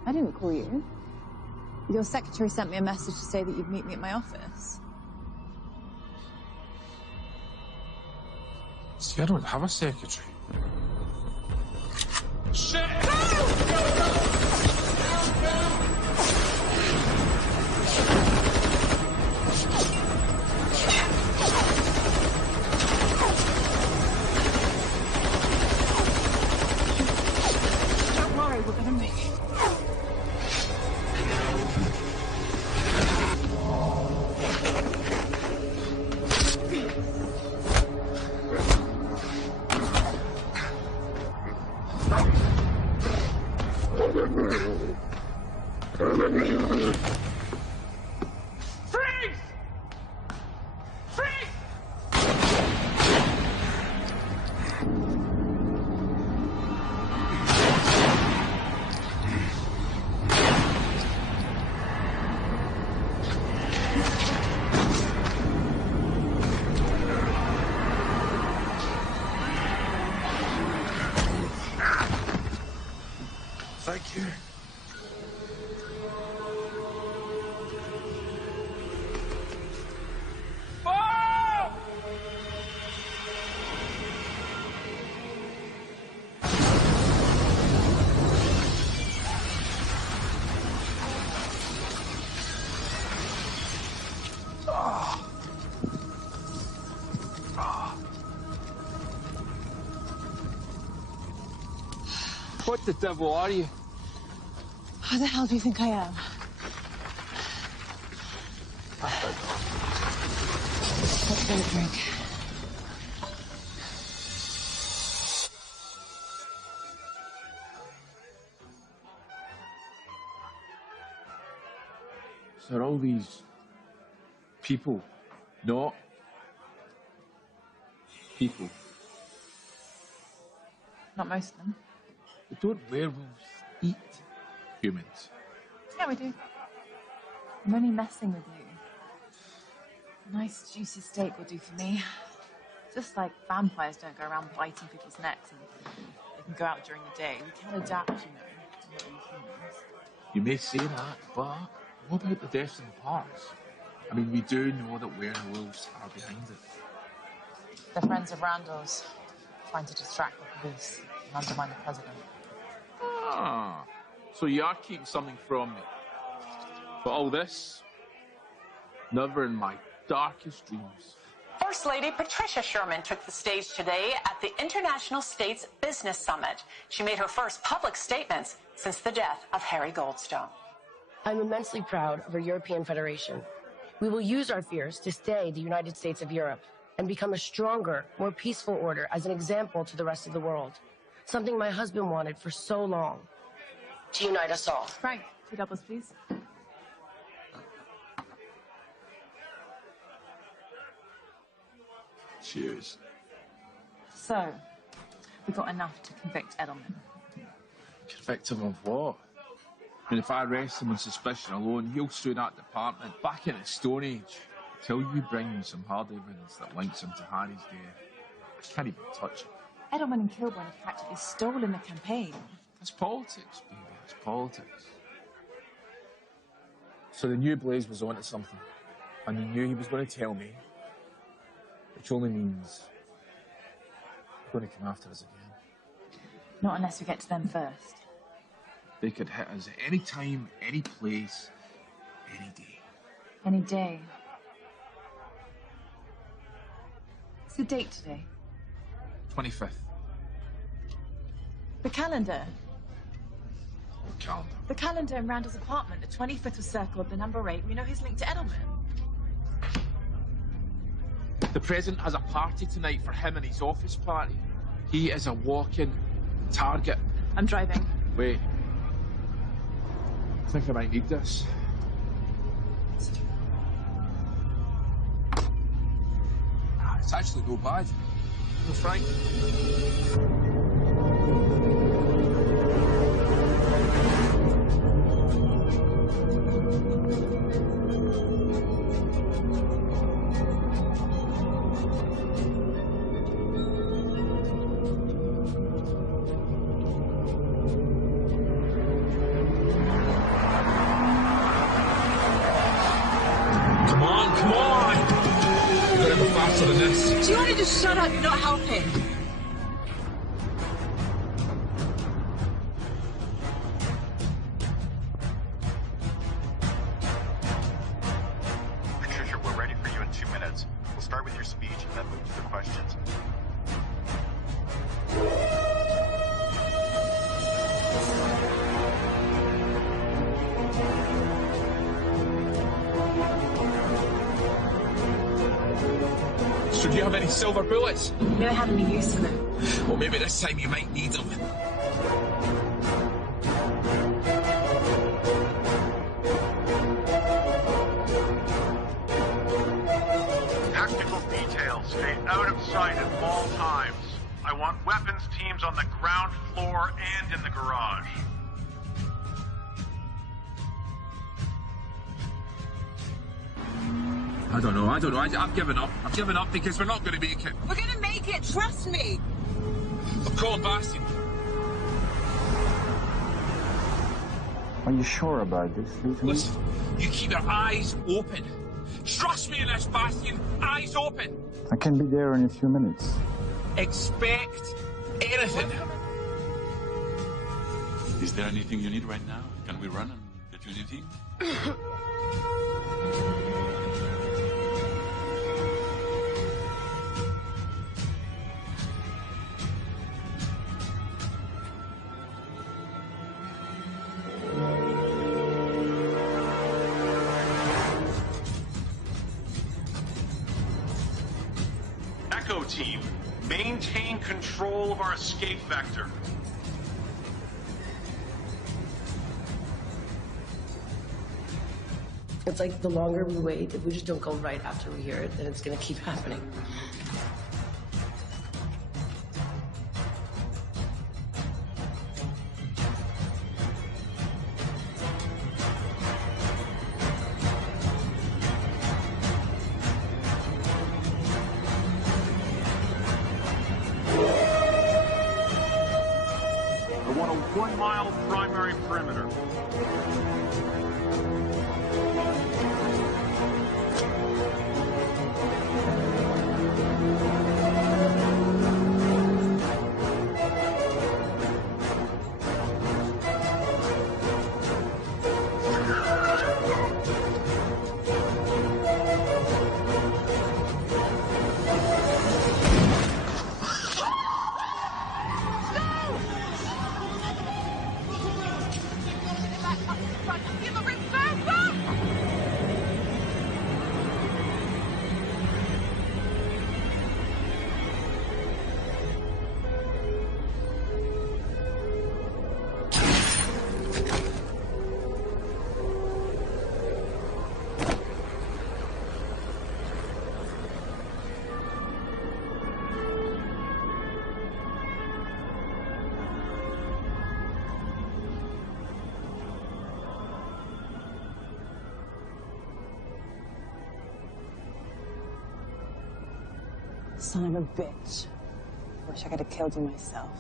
I didn't call you. Your secretary sent me a message to say that you'd meet me at my office. See, I don't have a secretary. Shit! Don't worry, we're gonna make it. Freeze! Freeze! Thank you. What the devil are you? Who the hell do you think I am? Let's get a drink. So are all these people not people? Not most of them. But don't werewolves eat humans? Yeah, we do. I'm only messing with you. A nice juicy steak will do for me. Just like vampires don't go around biting people's necks and they can go out during the day. We can adapt, you know, to what we humans. You may say that, but what about the deaths in the parks? I mean, we do know that werewolves are behind it. They're friends of Randall's, trying to distract the police and undermine the president. Ah, so you are keeping something from me. But all this, never in my darkest dreams. First Lady Patricia Sherman took the stage today at the International States Business Summit. She made her first public statements since the death of Harry Goldstone. I'm immensely proud of our European Federation. We will use our fears to stay the United States of Europe and become a stronger, more peaceful order as an example to the rest of the world. Something my husband wanted for so long. To unite us all. Frank, 2 doubles, please. Cheers. So, we got enough to convict Edelman. Convict him of what? I mean, if I arrest him on suspicion alone, he'll sue that department back in the Stone Age. Till you bring me some hard evidence that links him to Harry's death, I can't even touch it. Edelman and Kilburn have practically stolen the campaign. That's politics, baby. It's politics. So they knew Blaze was onto something, and they knew he was going to tell me, which only means they're going to come after us again. Not unless we get to them first. They could hit us at any time, any place, any day. Any day. What's the date today? 25th. The calendar. What calendar? The calendar in Randall's apartment. The 25th was circled, the number 8. We know he's linked to Edelman. The president has a party tonight for him and his office party. He is a walking target. I'm driving. Wait. I think I might need this. It's actually no bad. No, Frank. Come on! You gotta go faster than this. Do you want to just shut up? You're not helping. Patricia, we're ready for you in 2 minutes. We'll start with your speech and then move to the questions. So do you have any silver bullets? Never had any use for them. Well, maybe this time you might need them. Tactical details stay out of sight at all times. I want weapons teams on the ground floor and in the garage. I don't know. I've given up. I've given up because we're not going to make it. We're going to make it. Trust me. I'm calling Bastian. Are you sure about this, Lieutenant? Listen, you keep your eyes open. Trust me in this, Bastian. Eyes open. I can be there in a few minutes. Expect anything. Is there anything you need right now? Can we run and get you anything? Echo team, maintain control of our escape vector. It's like the longer we wait, if we just don't go right after we hear it, then it's gonna keep happening. 10-mile primary perimeter. Son of a bitch. Wish I could have killed you myself.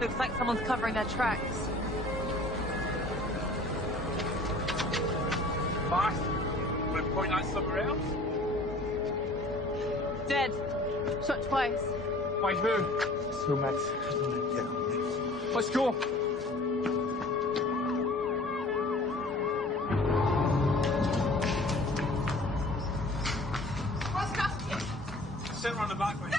Looks like someone's covering their tracks. Boss, we're point out somewhere else? Dead. Shot twice. By who? So Max. Yeah. Let's go. What's Kowski? Sit around the back way.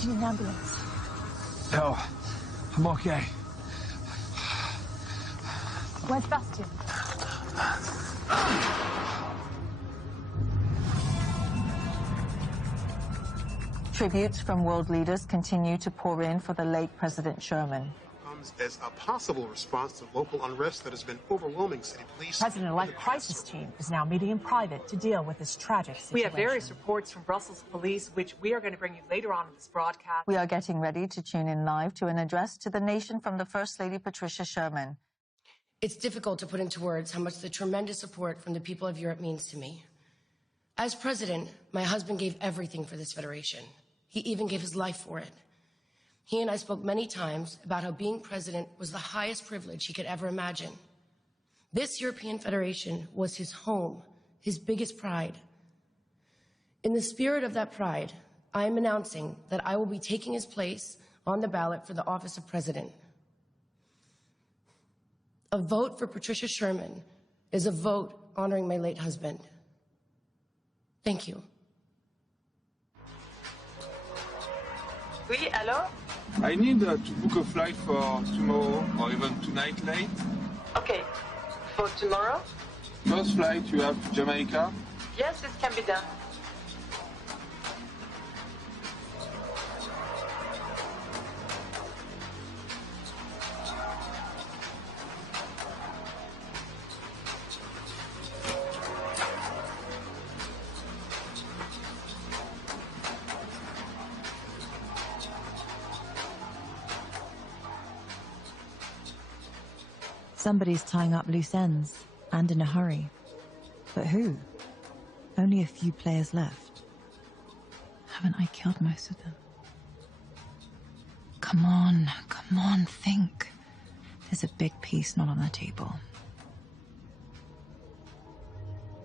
You need an ambulance. No, I'm okay. Where's Bastian? Tributes from world leaders continue to pour in for the late President Sherman. Comes as a possible response to local unrest that has been overwhelming city police. President-elect crisis team is now meeting in private to deal with this tragic situation. We have various reports from Brussels police, which we are going to bring you later on in this broadcast. We are getting ready to tune in live to an address to the nation from the First Lady Patricia Sherman. It's difficult to put into words how much the tremendous support from the people of Europe means to me. As president, my husband gave everything for this federation. He even gave his life for it. He and I spoke many times about how being president was the highest privilege he could ever imagine. This European Federation was his home, his biggest pride. In the spirit of that pride, I am announcing that I will be taking his place on the ballot for the office of president. A vote for Patricia Sherman is a vote honoring my late husband. Thank you. Oui, allô? I need to book a flight for tomorrow or even tonight late. Okay. For tomorrow? First flight you have to Jamaica. Yes, it can be done. Somebody's tying up loose ends, and in a hurry. But who? Only a few players left. Haven't I killed most of them? Come on, think. There's a big piece not on the table.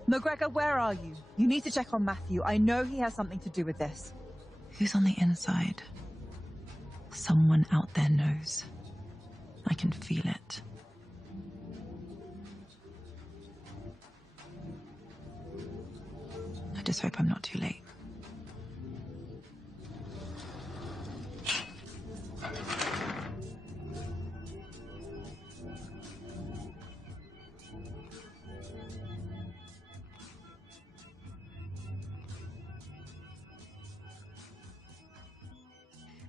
McGregor, where are you? You need to check on Matthew. I know he has something to do with this. Who's on the inside? Someone out there knows. I can feel it. I just hope I'm not too late.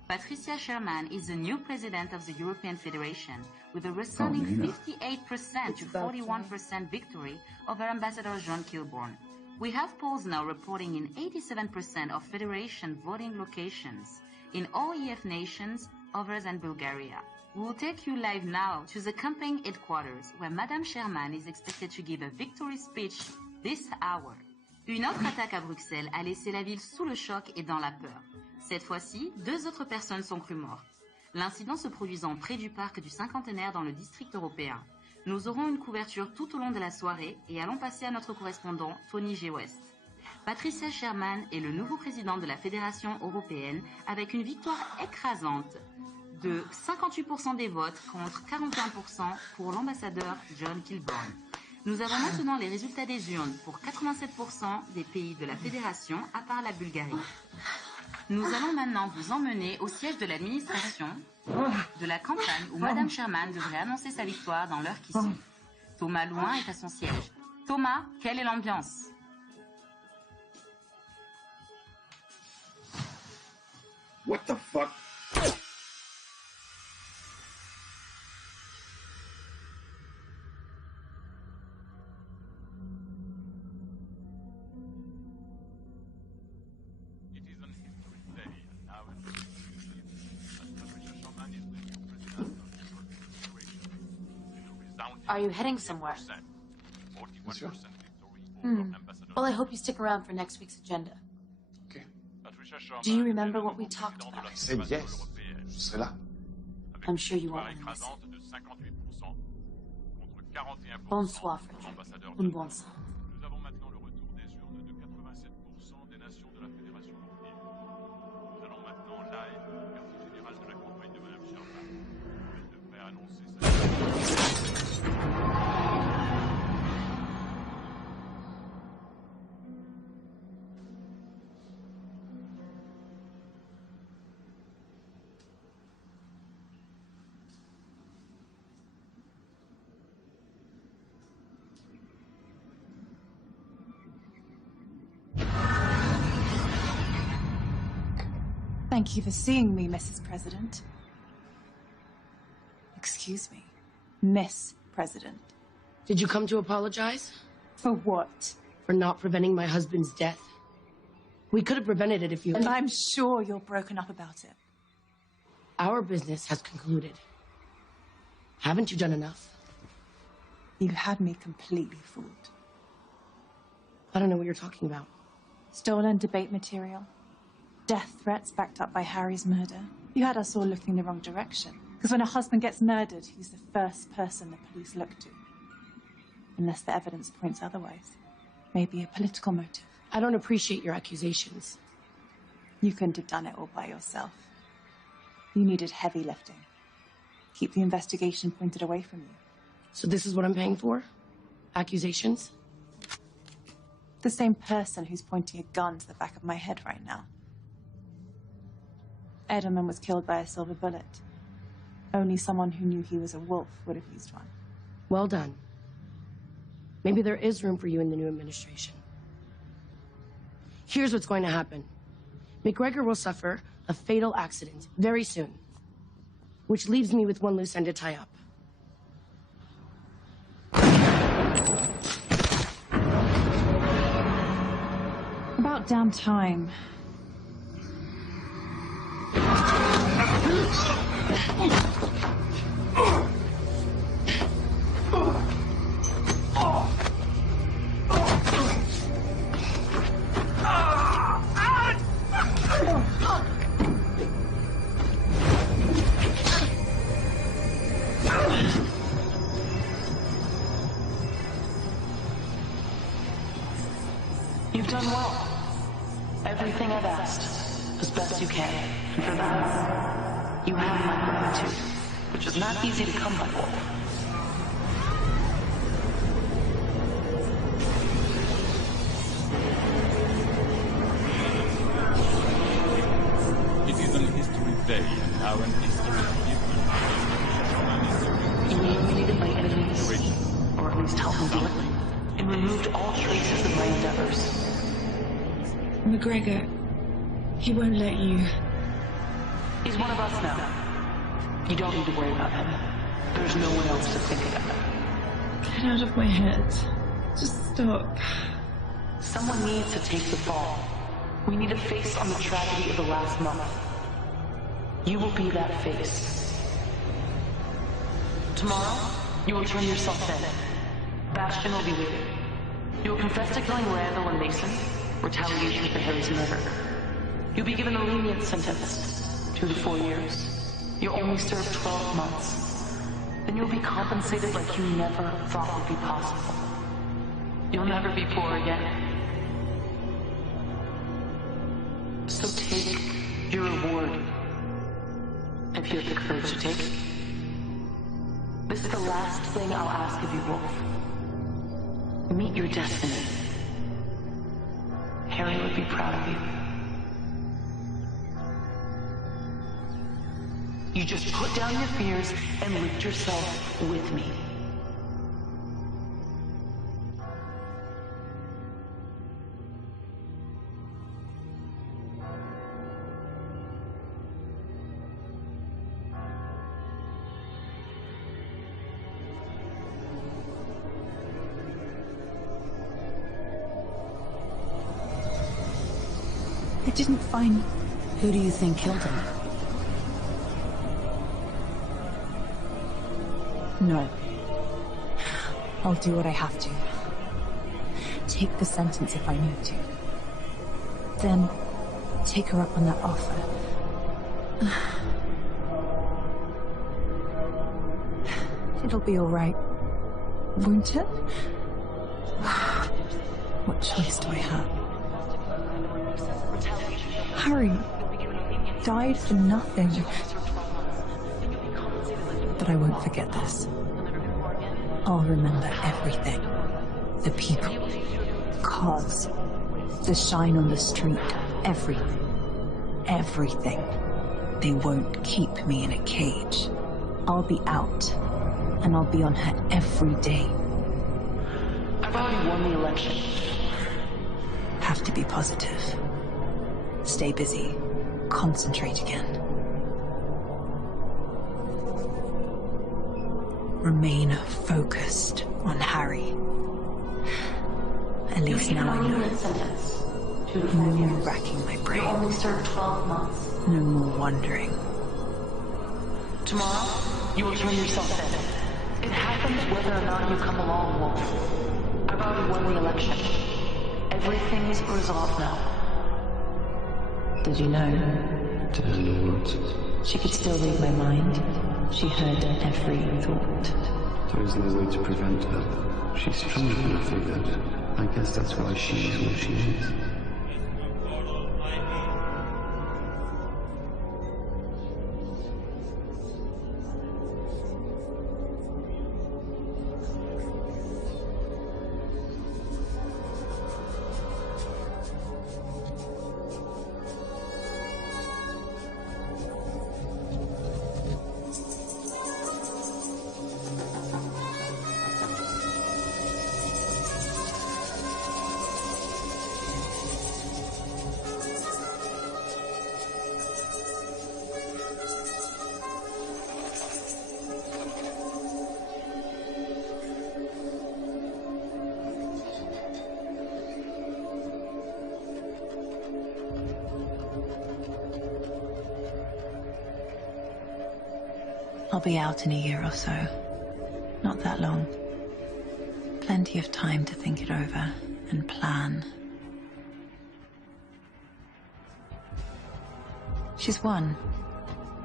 Patricia Sherman is the new president of the European Federation, with a resounding 58% to 41% victory over Ambassador John Kilbourne. We have polls now reporting in 87% of Federation voting locations in all EF nations other than Bulgaria. We will take you live now to the campaign headquarters, where Madame Sherman is expected to give a victory speech this hour. Une autre attaque à Bruxelles a laissé la ville sous le choc et dans la peur. Cette fois-ci, 2 autres personnes sont crues mortes. L'incident se produisant près du parc du Cinquantenaire dans le district européen. Nous aurons une couverture tout au long de la soirée et allons passer à notre correspondant Tony G. West. Patricia Sherman est le nouveau président de la Fédération européenne avec une victoire écrasante de 58% des votes contre 41% pour l'ambassadeur John Kilbourne. Nous avons maintenant les résultats des urnes pour 87% des pays de la Fédération à part la Bulgarie. Nous allons maintenant vous emmener au siège de l'administration de la campagne où Madame Sherman devrait annoncer sa victoire dans l'heure qui suit. Thomas Louin est à son siège. Thomas, quelle est l'ambiance? What the fuck? Are you heading somewhere? Well, I hope you stick around for next week's agenda. Okay. Do you remember what we talked about? I said yes. Je serai là. I'm sure you won't miss it. Bonsoir, Frederick. Un bon sang. Nous avons maintenant le retour des urnes de 87% des nations de la Fédération européenne. Nous allons maintenant live au quartier général de la campagne de Madame Sherman. Elle devrait annoncer sa... Thank you for seeing me, Mrs. President. Excuse me, Miss President. Did you come to apologize? For what? For not preventing my husband's death. We could have prevented it if you... And I'm sure you're broken up about it. Our business has concluded. Haven't you done enough? You had me completely fooled. I don't know what you're talking about. Stolen debate material. Death threats backed up by Harry's murder. You had us all looking in the wrong direction. Because when a husband gets murdered, he's the first person the police look to. Unless the evidence points otherwise. Maybe a political motive. I don't appreciate your accusations. You couldn't have done it all by yourself. You needed heavy lifting. Keep the investigation pointed away from you. So this is what I'm paying for? Accusations? The same person who's pointing a gun to the back of my head right now. Edelman was killed by a silver bullet. Only someone who knew he was a wolf would have used one. Well done. Maybe there is room for you in the new administration. Here's what's going to happen. McGregor will suffer a fatal accident very soon, which leaves me with one loose end to tie up. About damn time. You've done well. Everything I've asked, as best you can. And for that, you have my gratitude, which is not easy to come by. It is an history day, and now an history You eliminated my enemies, or at least helped me do it, and removed all traces of my endeavors. McGregor, he won't let you. He's one of us now. You don't need to worry about him. There's no one else to think about. Get out of my head. Just stop. Someone needs to take the fall. We need a face on the tragedy of the last month. You will be that face. Tomorrow, you will turn yourself in. Bastion will be with you. You will confess to killing Randall and Mason, retaliation for Harry's murder. You'll be given a lenient sentence, 2 to 4 years. You'll only serve 12 months. Then you'll be compensated like you never thought would be possible. You'll never be poor again. So take your reward, if you have the courage to take it. This is the last thing I'll ask of you, Wolf. Meet your destiny. Harry would be proud of you. You just put down your fears and lift yourself with me. I didn't find... Who do you think killed him? No. I'll do what I have to. Take the sentence if I need to. Then, take her up on that offer. It'll be all right, won't it? What choice do I have? Harry died for nothing. But I won't forget this. I'll remember everything. The people, cars, the shine on the street, everything. Everything. They won't keep me in a cage. I'll be out, and I'll be on her every day. I've already won the election. Have to be positive. Stay busy. Concentrate again. Remain focused on Harry. At least now I know. No more racking my brain. You only served 12 months. No more wondering. Tomorrow, you will turn yourself in. It happens whether or not you come along, Wolf. I've already won the election. Everything's resolved now. Did you know? Tell me what. She could still read my mind. She heard every thought. There is no way to prevent her. She's stronger than I figured. I guess that's why she is what she is. I'll be out in a year or so. Not that long. Plenty of time to think it over and plan. She's won.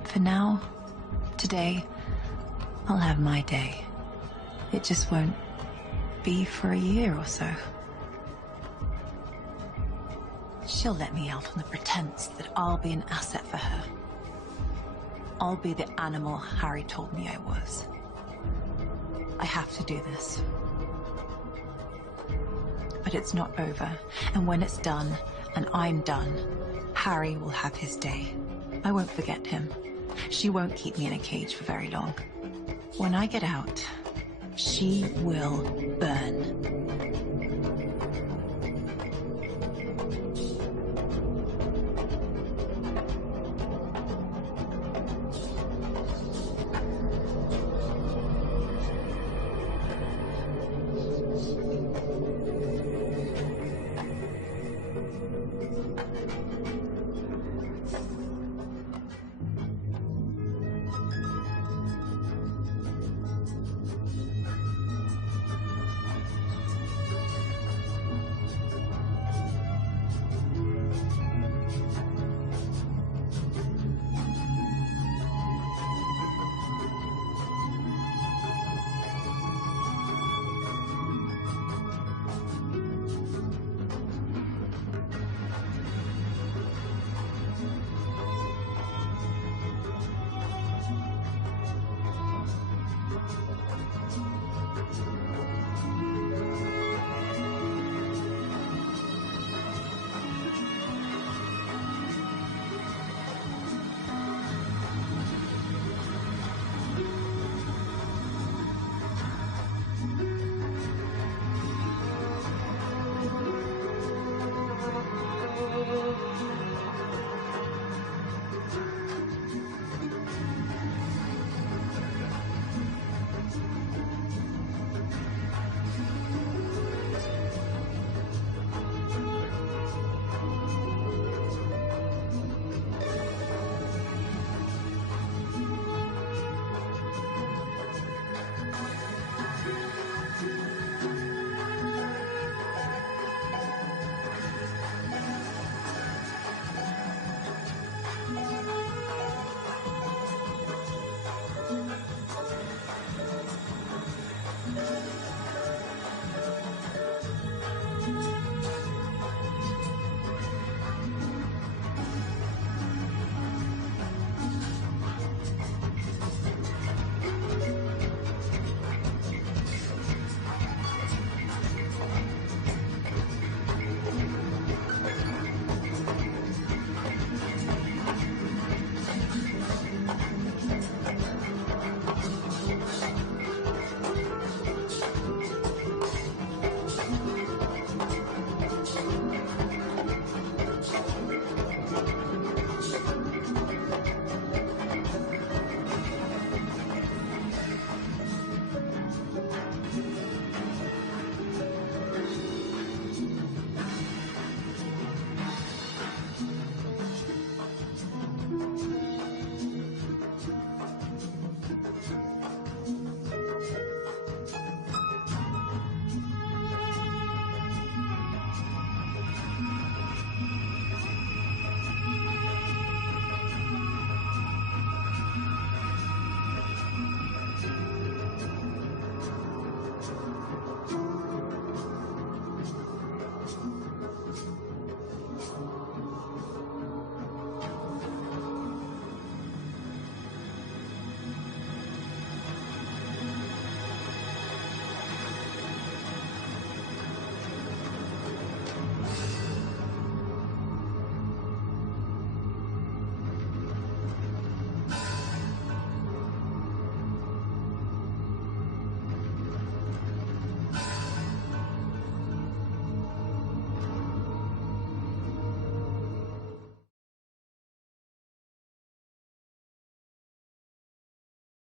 For now, today, I'll have my day. It just won't be for a year or so. She'll let me out on the pretense that I'll be an asset for her. I'll be the animal Harry told me I was. I have to do this. But it's not over, and when it's done, and I'm done, Harry will have his day. I won't forget him. She won't keep me in a cage for very long. When I get out, she will burn.